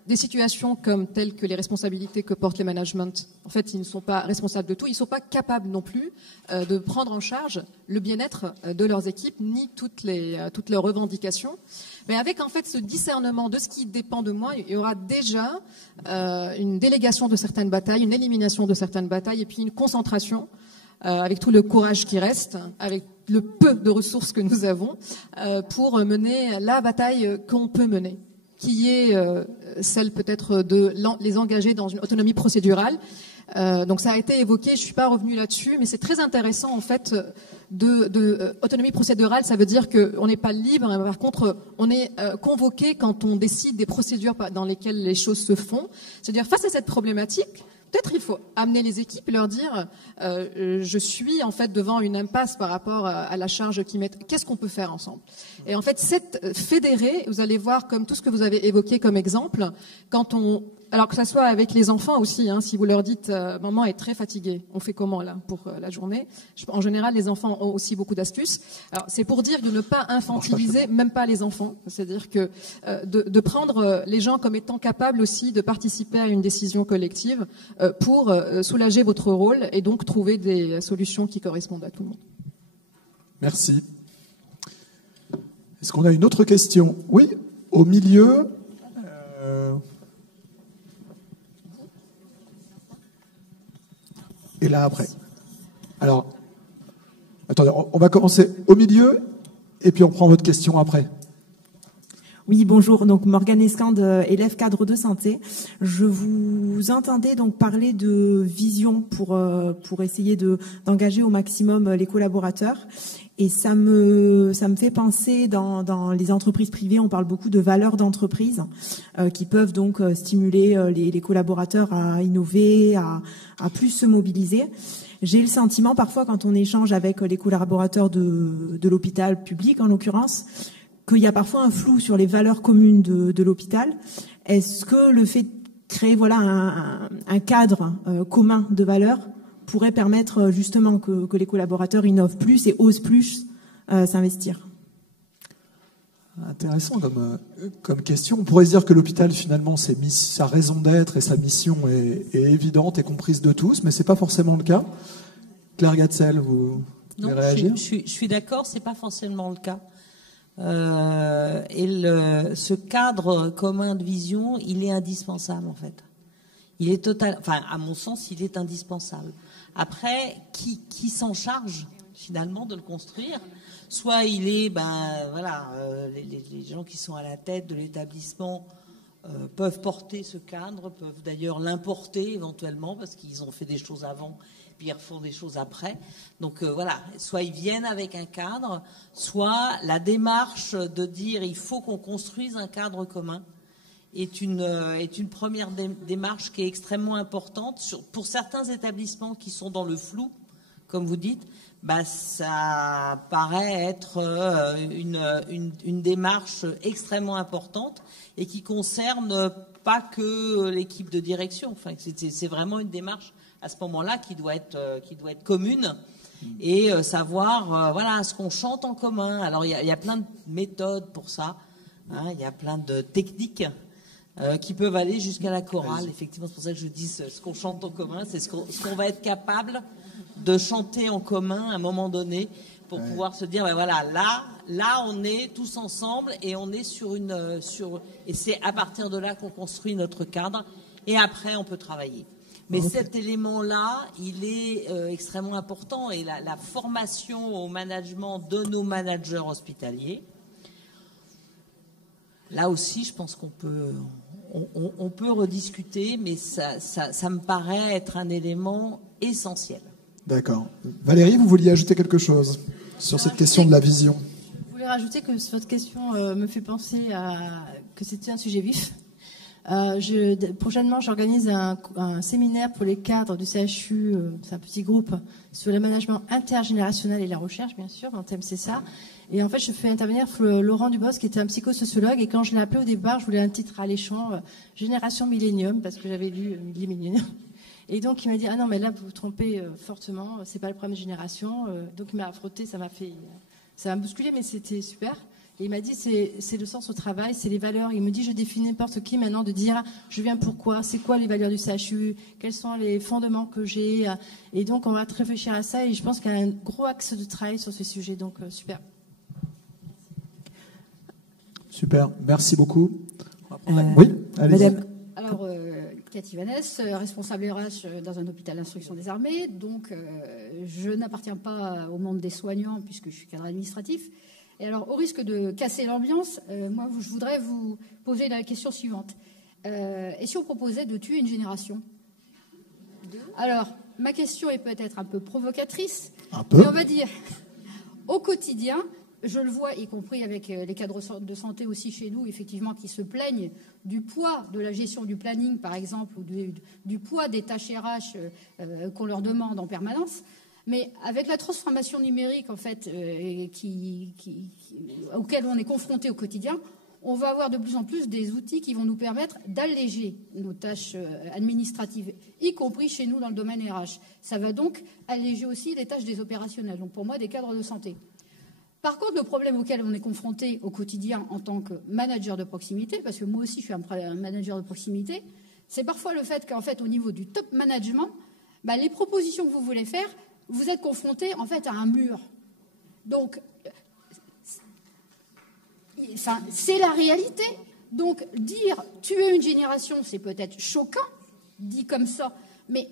des situations comme telles que les responsabilités que portent les managements, en fait, ils ne sont pas responsables de tout, ils ne sont pas capables non plus de prendre en charge le bien-être de leurs équipes, ni toutes leurs revendications. Mais avec en fait ce discernement de ce qui dépend de moi, il y aura déjà une délégation de certaines batailles, une élimination de certaines batailles, et puis une concentration avec tout le courage qui reste, avec le peu de ressources que nous avons, pour mener la bataille qu'on peut mener, qui est celle peut-être de les engager dans une autonomie procédurale. Donc ça a été évoqué, je suis pas revenue là-dessus, mais c'est très intéressant en fait de autonomie procédurale. Ça veut dire qu'on n'est pas libre, mais par contre on est convoqué quand on décide des procédures dans lesquelles les choses se font. C'est-à-dire face à cette problématique, peut-être il faut amener les équipes et leur dire je suis en fait devant une impasse par rapport à la charge qu'ils mettent. Qu'est-ce qu'on peut faire ensemble? Et en fait, cette fédérée, vous allez voir comme tout ce que vous avez évoqué comme exemple, quand on Alors que ça soit avec les enfants aussi, hein, si vous leur dites maman est très fatiguée, on fait comment là pour la journée? En général, les enfants ont aussi beaucoup d'astuces. Alors c'est pour dire de ne pas infantiliser, même pas les enfants. C'est-à-dire que de prendre les gens comme étant capables aussi de participer à une décision collective pour soulager votre rôle et donc trouver des solutions qui correspondent à tout le monde. Merci. Est-ce qu'on a une autre question? Oui, au milieu. Et là après. Alors, attendez, on va commencer au milieu et puis on prend votre question après. Oui, bonjour. Donc Morgane Escande, élève cadre de santé. Je vous entendais donc parler de vision pour essayer d'engager au maximum les collaborateurs. Et ça me fait penser dans les entreprises privées, on parle beaucoup de valeurs d'entreprise qui peuvent donc stimuler les collaborateurs à innover, à plus se mobiliser. J'ai le sentiment parfois quand on échange avec les collaborateurs de l'hôpital public en l'occurrence, qu'il y a parfois un flou sur les valeurs communes de l'hôpital. Est-ce que le fait de créer un cadre commun de valeurs pourrait permettre justement que les collaborateurs innovent plus et osent plus s'investir? Intéressant comme question. On pourrait se dire que l'hôpital, finalement, sa raison d'être et sa mission est évidente et comprise de tous, mais c'est pas forcément le cas. Claire Gatzel, vous voulez réagir? Je suis d'accord, c'est pas forcément le cas. Ce cadre commun de vision, il est indispensable en fait. Il est à mon sens, il est indispensable. Après, qui s'en charge finalement de le construire? Soit il est, les gens qui sont à la tête de l'établissement peuvent porter ce cadre, peuvent d'ailleurs l'importer éventuellement parce qu'ils ont fait des choses avant, puis ils refont des choses après. Donc soit ils viennent avec un cadre, soit la démarche de dire il faut qu'on construise un cadre commun est une première démarche qui est extrêmement importante. Pour certains établissements qui sont dans le flou, comme vous dites, ça paraît être une démarche extrêmement importante et qui concerne pas que l'équipe de direction. Enfin, c'est vraiment une démarche à ce moment-là qui doit être commune et savoir ce qu'on chante en commun. Alors il y a plein de méthodes pour ça. Il y a plein de techniques qui peuvent aller jusqu'à la chorale. Effectivement, c'est pour ça que je dis ce qu'on chante en commun, c'est ce qu'on va être capable de chanter en commun à un moment donné pour pouvoir se dire là on est tous ensemble et on est et c'est à partir de là qu'on construit notre cadre et après on peut travailler. Mais cet élément-là, il est extrêmement important et la formation au management de nos managers hospitaliers, là aussi je pense qu'on peut rediscuter, mais ça me paraît être un élément essentiel. D'accord. Valérie, vous vouliez ajouter quelque chose sur cette question de la vision? Je voulais rajouter que votre question me fait penser que c'était un sujet vif. Prochainement, j'organise un séminaire pour les cadres du CHU, c'est un petit groupe, sur le management intergénérationnel et la recherche, bien sûr, un thème c'est ça. Et en fait, je fais intervenir Laurent Dubos, qui était un psychosociologue, et quand je l'ai appelé au départ, je voulais un titre alléchant, Génération Millénium, parce que j'avais lu Millénium. Et donc il m'a dit non mais là vous vous trompez fortement, c'est pas le problème de génération. Donc il m'a frotté, ça m'a bousculé, mais c'était super. Et il m'a dit c'est le sens au travail, c'est les valeurs. Il me dit je défie n'importe qui maintenant de dire je viens pourquoi, c'est quoi les valeurs du CHU, quels sont les fondements que j'ai. Et donc on va réfléchir à ça et je pense qu'il y a un gros axe de travail sur ce sujet. Donc super. Super, merci beaucoup. Oui, allez-y. Madame. Alors, Cathy Vanès, responsable RH dans un hôpital d'instruction des armées. Donc, je n'appartiens pas au monde des soignants puisque je suis cadre administratif. Et alors, au risque de casser l'ambiance, moi, je voudrais vous poser la question suivante. Et si on proposait de tuer une génération? Alors, ma question est peut-être un peu provocatrice. Mais on va dire, au quotidien, je le vois, y compris avec les cadres de santé aussi chez nous, effectivement, qui se plaignent du poids de la gestion du planning, par exemple, ou du poids des tâches RH qu'on leur demande en permanence. Mais avec la transformation numérique, en fait, auquel on est confronté au quotidien, on va avoir de plus en plus des outils qui vont nous permettre d'alléger nos tâches administratives, y compris chez nous dans le domaine RH. Ça va donc alléger aussi les tâches des opérationnels, donc pour moi des cadres de santé. Par contre, le problème auquel on est confronté au quotidien en tant que manager de proximité, parce que moi aussi je suis un manager de proximité, c'est parfois le fait qu'en fait au niveau du top management, les propositions que vous voulez faire, vous êtes confronté en fait à un mur. Donc, c'est la réalité. Donc, dire tuer une génération, c'est peut-être choquant, dit comme ça, mais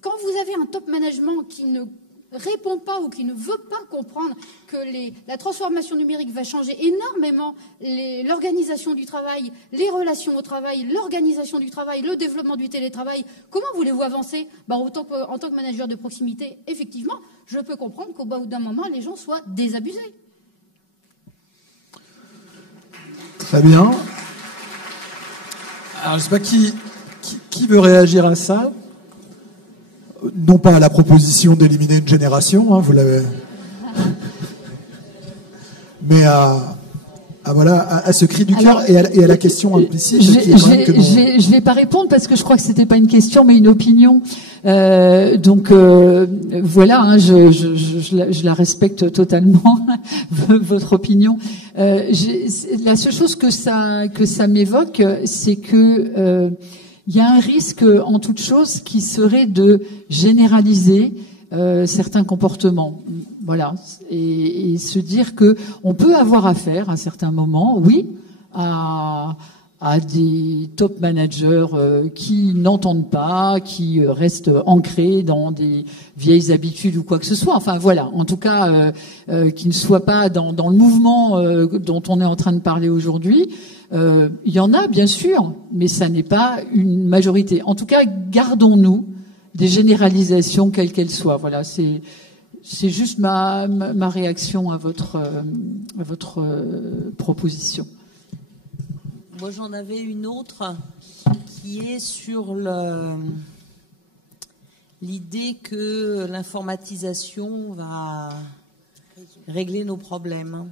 quand vous avez un top management qui ne répond pas ou qui ne veut pas comprendre que la transformation numérique va changer énormément l'organisation du travail, les relations au travail, l'organisation du travail, le développement du télétravail, comment voulez-vous avancer ? En tant que manager de proximité, effectivement, je peux comprendre qu'au bout d'un moment, les gens soient désabusés. Très bien. Alors, je ne sais pas qui veut réagir à ça. Non pas à la proposition d'éliminer une génération, vous l'avez, mais à ce cri du cœur et à la question implicite. Je ne vais pas répondre parce que je crois que c'était pas une question mais une opinion. Voilà, je la respecte totalement votre opinion. La seule chose que ça m'évoque, c'est que il y a un risque en toute chose qui serait de généraliser certains comportements, voilà, et se dire que on peut avoir affaire à certains moments, oui, à des top managers qui n'entendent pas, qui restent ancrés dans des vieilles habitudes ou quoi que ce soit. Enfin voilà, en tout cas, qui ne soient pas dans le mouvement dont on est en train de parler aujourd'hui. Il y en a, bien sûr, mais ça n'est pas une majorité. En tout cas, gardons-nous des généralisations, quelles qu'elles soient. Voilà, c'est juste ma réaction à votre proposition. Moi, j'en avais une autre qui est sur l'idée que l'informatisation va régler nos problèmes.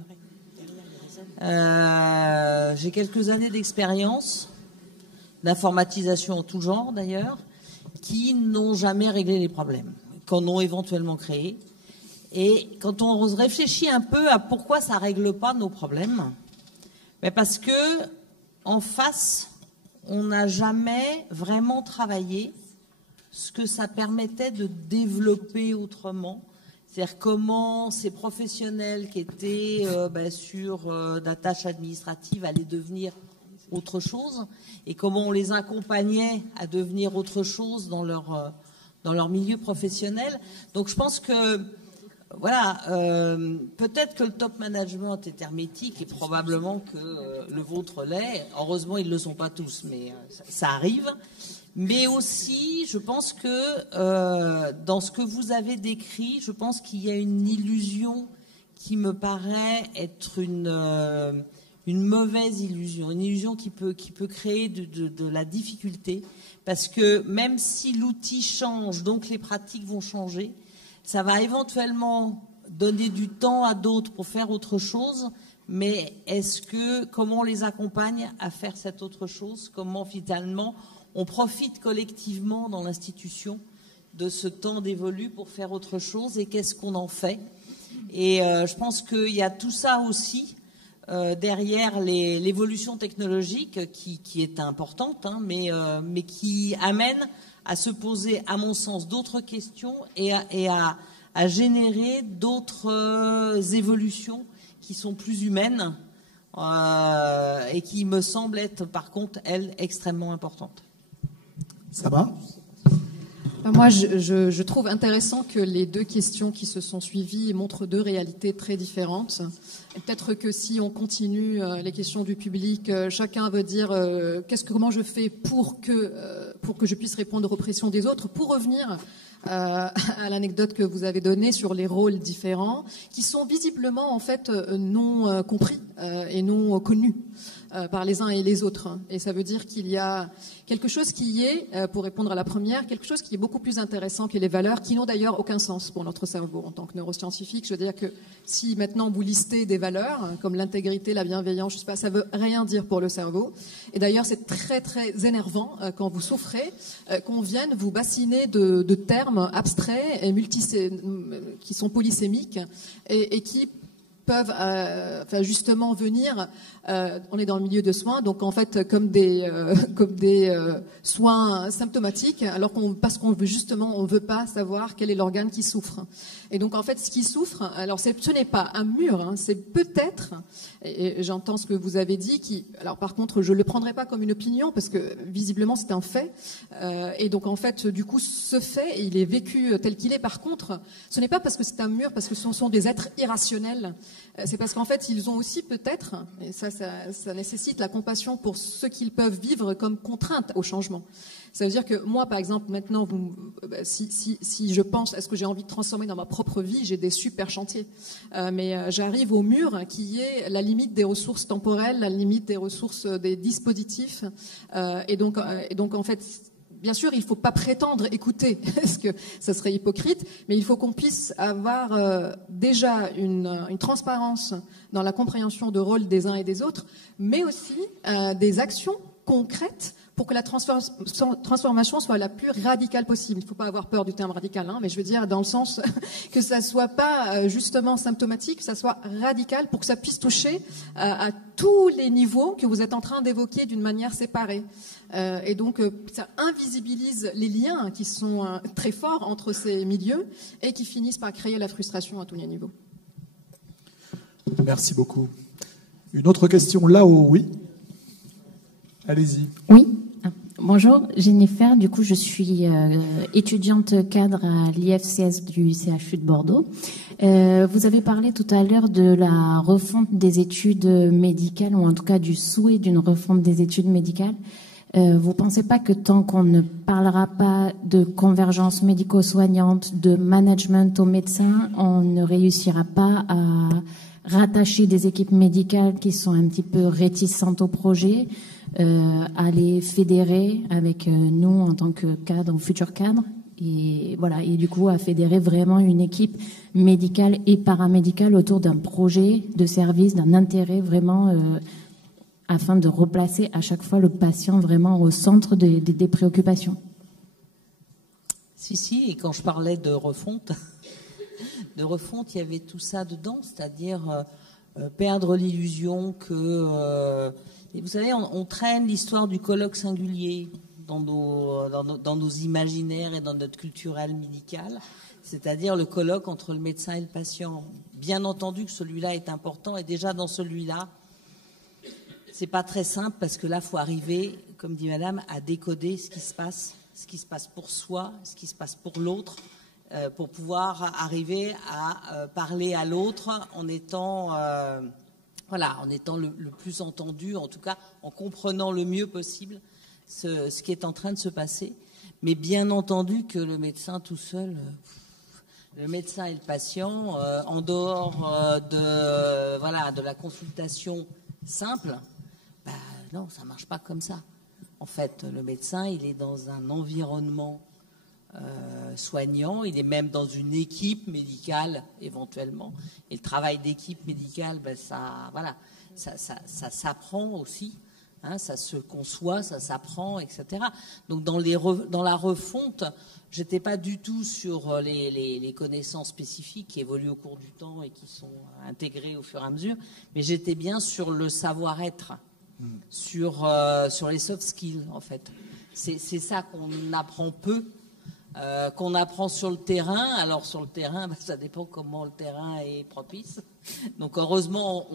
J'ai quelques années d'expérience d'informatisation en tout genre d'ailleurs, qui n'ont jamais réglé les problèmes, qu'en ont éventuellement créé. Et quand on réfléchit un peu à pourquoi ça règle pas nos problèmes, parce que en face, on n'a jamais vraiment travaillé ce que ça permettait de développer autrement. C'est-à-dire comment ces professionnels qui étaient sur la tâche administrative allaient devenir autre chose et comment on les accompagnait à devenir autre chose dans leur milieu professionnel. Donc je pense que voilà, peut-être que le top management est hermétique et probablement que le vôtre l'est. Heureusement, ils ne le sont pas tous, mais ça arrive. Mais aussi, je pense que dans ce que vous avez décrit, je pense qu'il y a une illusion qui me paraît être une mauvaise illusion, une illusion qui peut créer de la difficulté, parce que même si l'outil change, donc les pratiques vont changer, ça va éventuellement donner du temps à d'autres pour faire autre chose, mais comment on les accompagne à faire cette autre chose, comment finalement on profite collectivement dans l'institution de ce temps dévolu pour faire autre chose et qu'est-ce qu'on en fait. Et je pense qu'il y a tout ça aussi derrière l'évolution technologique qui est importante, mais qui amène à se poser, à mon sens, d'autres questions et à générer d'autres évolutions qui sont plus humaines et qui me semblent être, par contre, elles, extrêmement importantes. Ça va ? Moi, je trouve intéressant que les deux questions qui se sont suivies montrent deux réalités très différentes. Et peut-être que si on continue les questions du public, chacun veut dire comment je fais pour pour que je puisse répondre aux pressions des autres. Pour revenir à l'anecdote que vous avez donnée sur les rôles différents, qui sont visiblement en fait non compris et non connus par les uns et les autres. Et ça veut dire qu'il y a quelque chose qui est, pour répondre à la première, quelque chose qui est beaucoup plus intéressant que les valeurs, qui n'ont d'ailleurs aucun sens pour notre cerveau en tant que neuroscientifique. Je veux dire que si maintenant vous listez des valeurs, comme l'intégrité, la bienveillance, je sais pas, ça veut rien dire pour le cerveau. Et d'ailleurs, c'est très très énervant quand vous souffrez, qu'on vienne vous bassiner de termes abstraits et qui sont polysémiques et qui peuvent justement venir, on est dans le milieu de soins, donc en fait comme des soins symptomatiques, alors parce qu'on veut justement, on veut pas savoir quel est l'organe qui souffre. Et donc en fait ce qui souffre, alors ce n'est pas un mur, hein, c'est peut-être, et j'entends ce que vous avez dit, alors par contre je le prendrai pas comme une opinion parce que visiblement c'est un fait, et donc en fait du coup ce fait il est vécu tel qu'il est. Par contre ce n'est pas parce que c'est un mur, parce que ce sont des êtres irrationnels. C'est parce qu'en fait, ils ont aussi peut-être, et ça nécessite la compassion pour ce qu'ils peuvent vivre comme contrainte au changement. Ça veut dire que moi, par exemple, maintenant, si je pense à ce que j'ai envie de transformer dans ma propre vie, j'ai des super chantiers. Mais j'arrive au mur qui est la limite des ressources temporelles, la limite des ressources des dispositifs. Et donc, en fait, bien sûr, il ne faut pas prétendre écouter, parce que ça serait hypocrite, mais il faut qu'on puisse avoir déjà une transparence dans la compréhension de rôle des uns et des autres, mais aussi des actions concrètes pour que la transformation soit la plus radicale possible. Il ne faut pas avoir peur du terme radical, hein, mais je veux dire dans le sens que ça soit pas justement symptomatique, que ça soit radical pour que ça puisse toucher à tous les niveaux que vous êtes en train d'évoquer d'une manière séparée. Et donc ça invisibilise les liens qui sont très forts entre ces milieux et qui finissent par créer la frustration à tous les niveaux. Merci beaucoup. Une autre question là-haut, oui. Allez-y. Oui. Bonjour, Jennifer. Du coup, je suis étudiante cadre à l'IFCS du CHU de Bordeaux. Vous avez parlé tout à l'heure de la refonte des études médicales, ou en tout cas du souhait d'une refonte des études médicales. Vous pensez pas que tant qu'on ne parlera pas de convergence médico-soignante, de management aux médecins, on ne réussira pas à rattacher des équipes médicales qui sont un petit peu réticentes au projet, à les fédérer avec nous en tant que cadre ou futurs cadres, et voilà, et du coup à fédérer vraiment une équipe médicale et paramédicale autour d'un projet de service, d'un intérêt vraiment, afin de replacer à chaque fois le patient vraiment au centre des préoccupations. Si, et quand je parlais de refonte, il y avait tout ça dedans, c'est-à-dire perdre l'illusion que... Et vous savez, on traîne l'histoire du colloque singulier dans nos imaginaires et dans notre culturel médical, c'est-à-dire le colloque entre le médecin et le patient. Bien entendu que celui-là est important, et déjà dans celui-là, c'est pas très simple parce que là, faut arriver, comme dit Madame, à décoder ce qui se passe pour soi, ce qui se passe pour l'autre, pour pouvoir arriver à parler à l'autre en étant le plus entendu, en tout cas en comprenant le mieux possible ce qui est en train de se passer. Mais bien entendu que le médecin tout seul, le médecin et le patient, en dehors de la consultation simple, non, ça marche pas comme ça. En fait, le médecin, il est dans un environnement soignant, il est même dans une équipe médicale éventuellement. Et le travail d'équipe médicale, ça s'apprend aussi, hein, ça se conçoit, ça s'apprend, etc. Donc dans la refonte, j'étais pas du tout sur les connaissances spécifiques qui évoluent au cours du temps et qui sont intégrées au fur et à mesure, mais j'étais bien sur le savoir-être, sur les soft skills en fait. C'est ça qu'on apprend peu. Qu'on apprend sur le terrain. Alors sur le terrain, ça dépend comment le terrain est propice. Donc heureusement,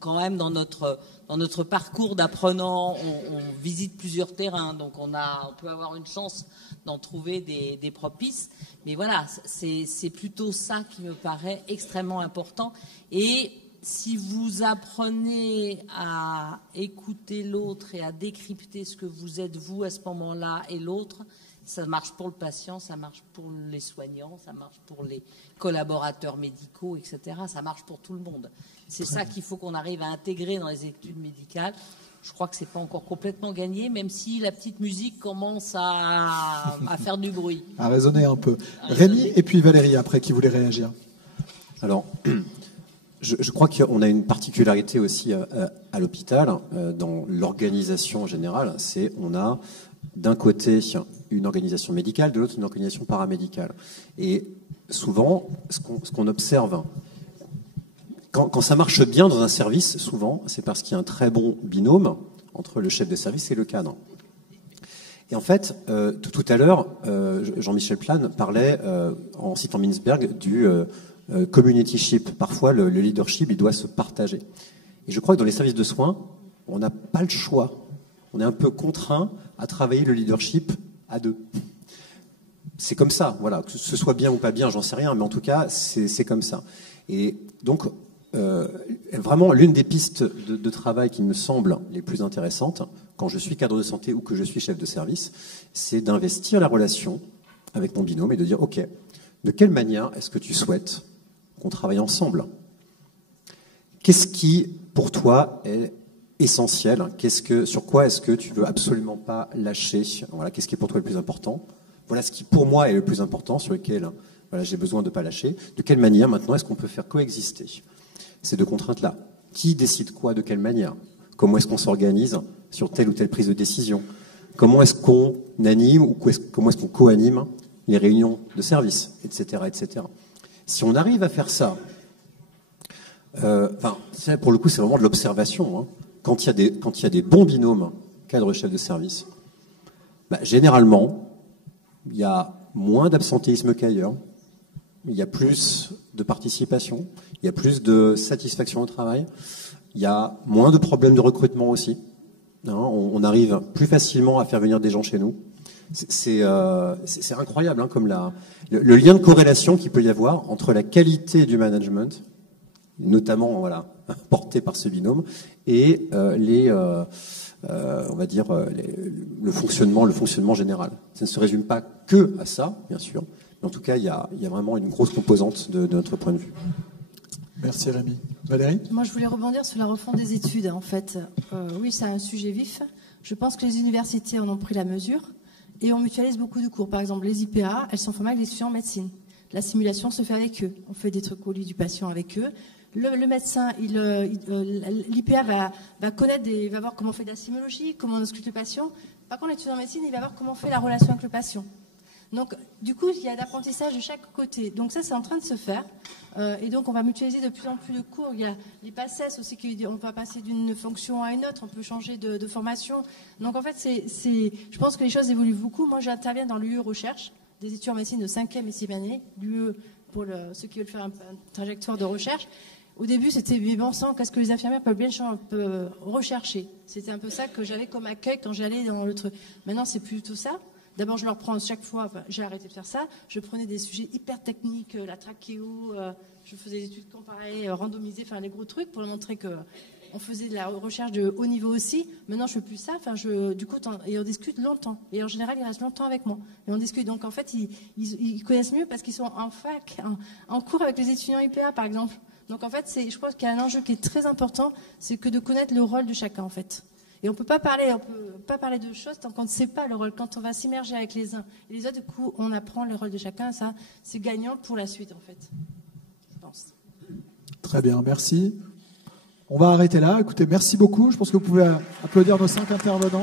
quand même dans notre parcours d'apprenant, on visite plusieurs terrains. Donc on peut avoir une chance d'en trouver des propices. Mais voilà, c'est plutôt ça qui me paraît extrêmement important. Et si vous apprenez à écouter l'autre et à décrypter ce que vous êtes vous à ce moment-là et l'autre, ça marche pour le patient, ça marche pour les soignants, ça marche pour les collaborateurs médicaux, etc. Ça marche pour tout le monde. C'est ça qu'il faut qu'on arrive à intégrer dans les études médicales. Je crois que c'est pas encore complètement gagné, même si la petite musique commence à faire du bruit. À résonner un peu. Rémi et puis Valérie après qui voulait réagir. Alors, je crois qu'on a une particularité aussi à l'hôpital, dans l'organisation générale, c'est on a d'un côté une organisation médicale, de l'autre une organisation paramédicale. Et souvent, ce qu'on observe, quand ça marche bien dans un service, souvent, c'est parce qu'il y a un très bon binôme entre le chef de service et le cadre. Et en fait, tout à l'heure, Jean-Michel Plane parlait, en citant Mintzberg, du communityship. Parfois, le leadership, il doit se partager. Et je crois que dans les services de soins, on n'a pas le choix. On est un peu contraint à travailler le leadership à deux. C'est comme ça, voilà. Que ce soit bien ou pas bien, j'en sais rien, mais en tout cas, c'est comme ça. Et donc, vraiment, l'une des pistes de travail qui me semble les plus intéressantes, quand je suis cadre de santé ou que je suis chef de service, c'est d'investir la relation avec mon binôme et de dire, OK, de quelle manière est-ce que tu souhaites qu'on travaille ensemble? Qu'est-ce qui, pour toi, est essentiel? Sur quoi est-ce que tu veux absolument pas lâcher? Voilà, qu'est-ce qui est pour toi le plus important? Voilà ce qui, pour moi, est le plus important, sur lequel j'ai besoin de ne pas lâcher. De quelle manière, maintenant, est-ce qu'on peut faire coexister ces deux contraintes-là? Qui décide quoi, de quelle manière? Comment est-ce qu'on s'organise sur telle ou telle prise de décision? Comment est-ce qu'on anime ou comment est-ce qu'on co-anime les réunions de service, etc., etc. Si on arrive à faire ça, pour le coup, c'est vraiment de l'observation. Hein. Quand il y a des bons binômes cadre-chef de service, généralement, il y a moins d'absentéisme qu'ailleurs, il y a plus de participation, il y a plus de satisfaction au travail, il y a moins de problèmes de recrutement aussi. Hein, on arrive plus facilement à faire venir des gens chez nous. C'est incroyable, hein, comme le lien de corrélation qu'il peut y avoir entre la qualité du management, notamment porté par ce binôme, et on va dire le fonctionnement général. Ça ne se résume pas que à ça, bien sûr, mais en tout cas, il y a vraiment une grosse composante de notre point de vue. Merci Rémi. Valérie? Moi, je voulais rebondir sur la refonte des études. En fait, oui, c'est un sujet vif. Je pense que les universités en ont pris la mesure et on mutualise beaucoup de cours. Par exemple, les IPA, elles sont formées avec des étudiants en médecine. La simulation se fait avec eux. On fait des trucs au lit du patient avec eux. Le médecin, l'IPA va connaître, va voir comment on fait de la simulologie, comment on ausculte le patient. Par contre, l'étudiant en médecine, il va voir comment on fait la relation avec le patient. Donc, du coup, il y a l'apprentissage de chaque côté. Donc ça, c'est en train de se faire. Et donc, on va mutualiser de plus en plus de cours. Il y a les PACES aussi, on va passer d'une fonction à une autre, on peut changer de formation. Donc, en fait, je pense que les choses évoluent beaucoup. Moi, j'interviens dans l'UE Recherche, des étudiants en médecine de 5e et 6e année. L'UE, pour ceux qui veulent faire une trajectoire de recherche. Au début, c'était bon sang, qu'est-ce que les infirmières peuvent rechercher. C'était un peu ça que j'avais comme accueil quand j'allais dans le truc. Maintenant, c'est plutôt ça. D'abord, je leur prends chaque fois, j'ai arrêté de faire ça, je prenais des sujets hyper techniques, la trachéo, je faisais des études comparées, randomisées, les gros trucs pour leur montrer qu'on faisait de la recherche de haut niveau aussi. Maintenant, je fais plus ça, du coup, et on discute longtemps. Et en général, ils restent longtemps avec moi. Et on discute. Donc, en fait, ils connaissent mieux parce qu'ils sont en fac, en cours avec les étudiants IPA, par exemple. Donc, en fait, je pense qu'il y a un enjeu qui est très important, c'est que de connaître le rôle de chacun, en fait. Et on peut pas parler de choses tant qu'on ne sait pas le rôle. Quand on va s'immerger avec les uns et les autres, du coup, on apprend le rôle de chacun. Ça, c'est gagnant pour la suite, en fait. Je pense. Très bien, merci. On va arrêter là. Écoutez, merci beaucoup. Je pense que vous pouvez applaudir nos 5 intervenants.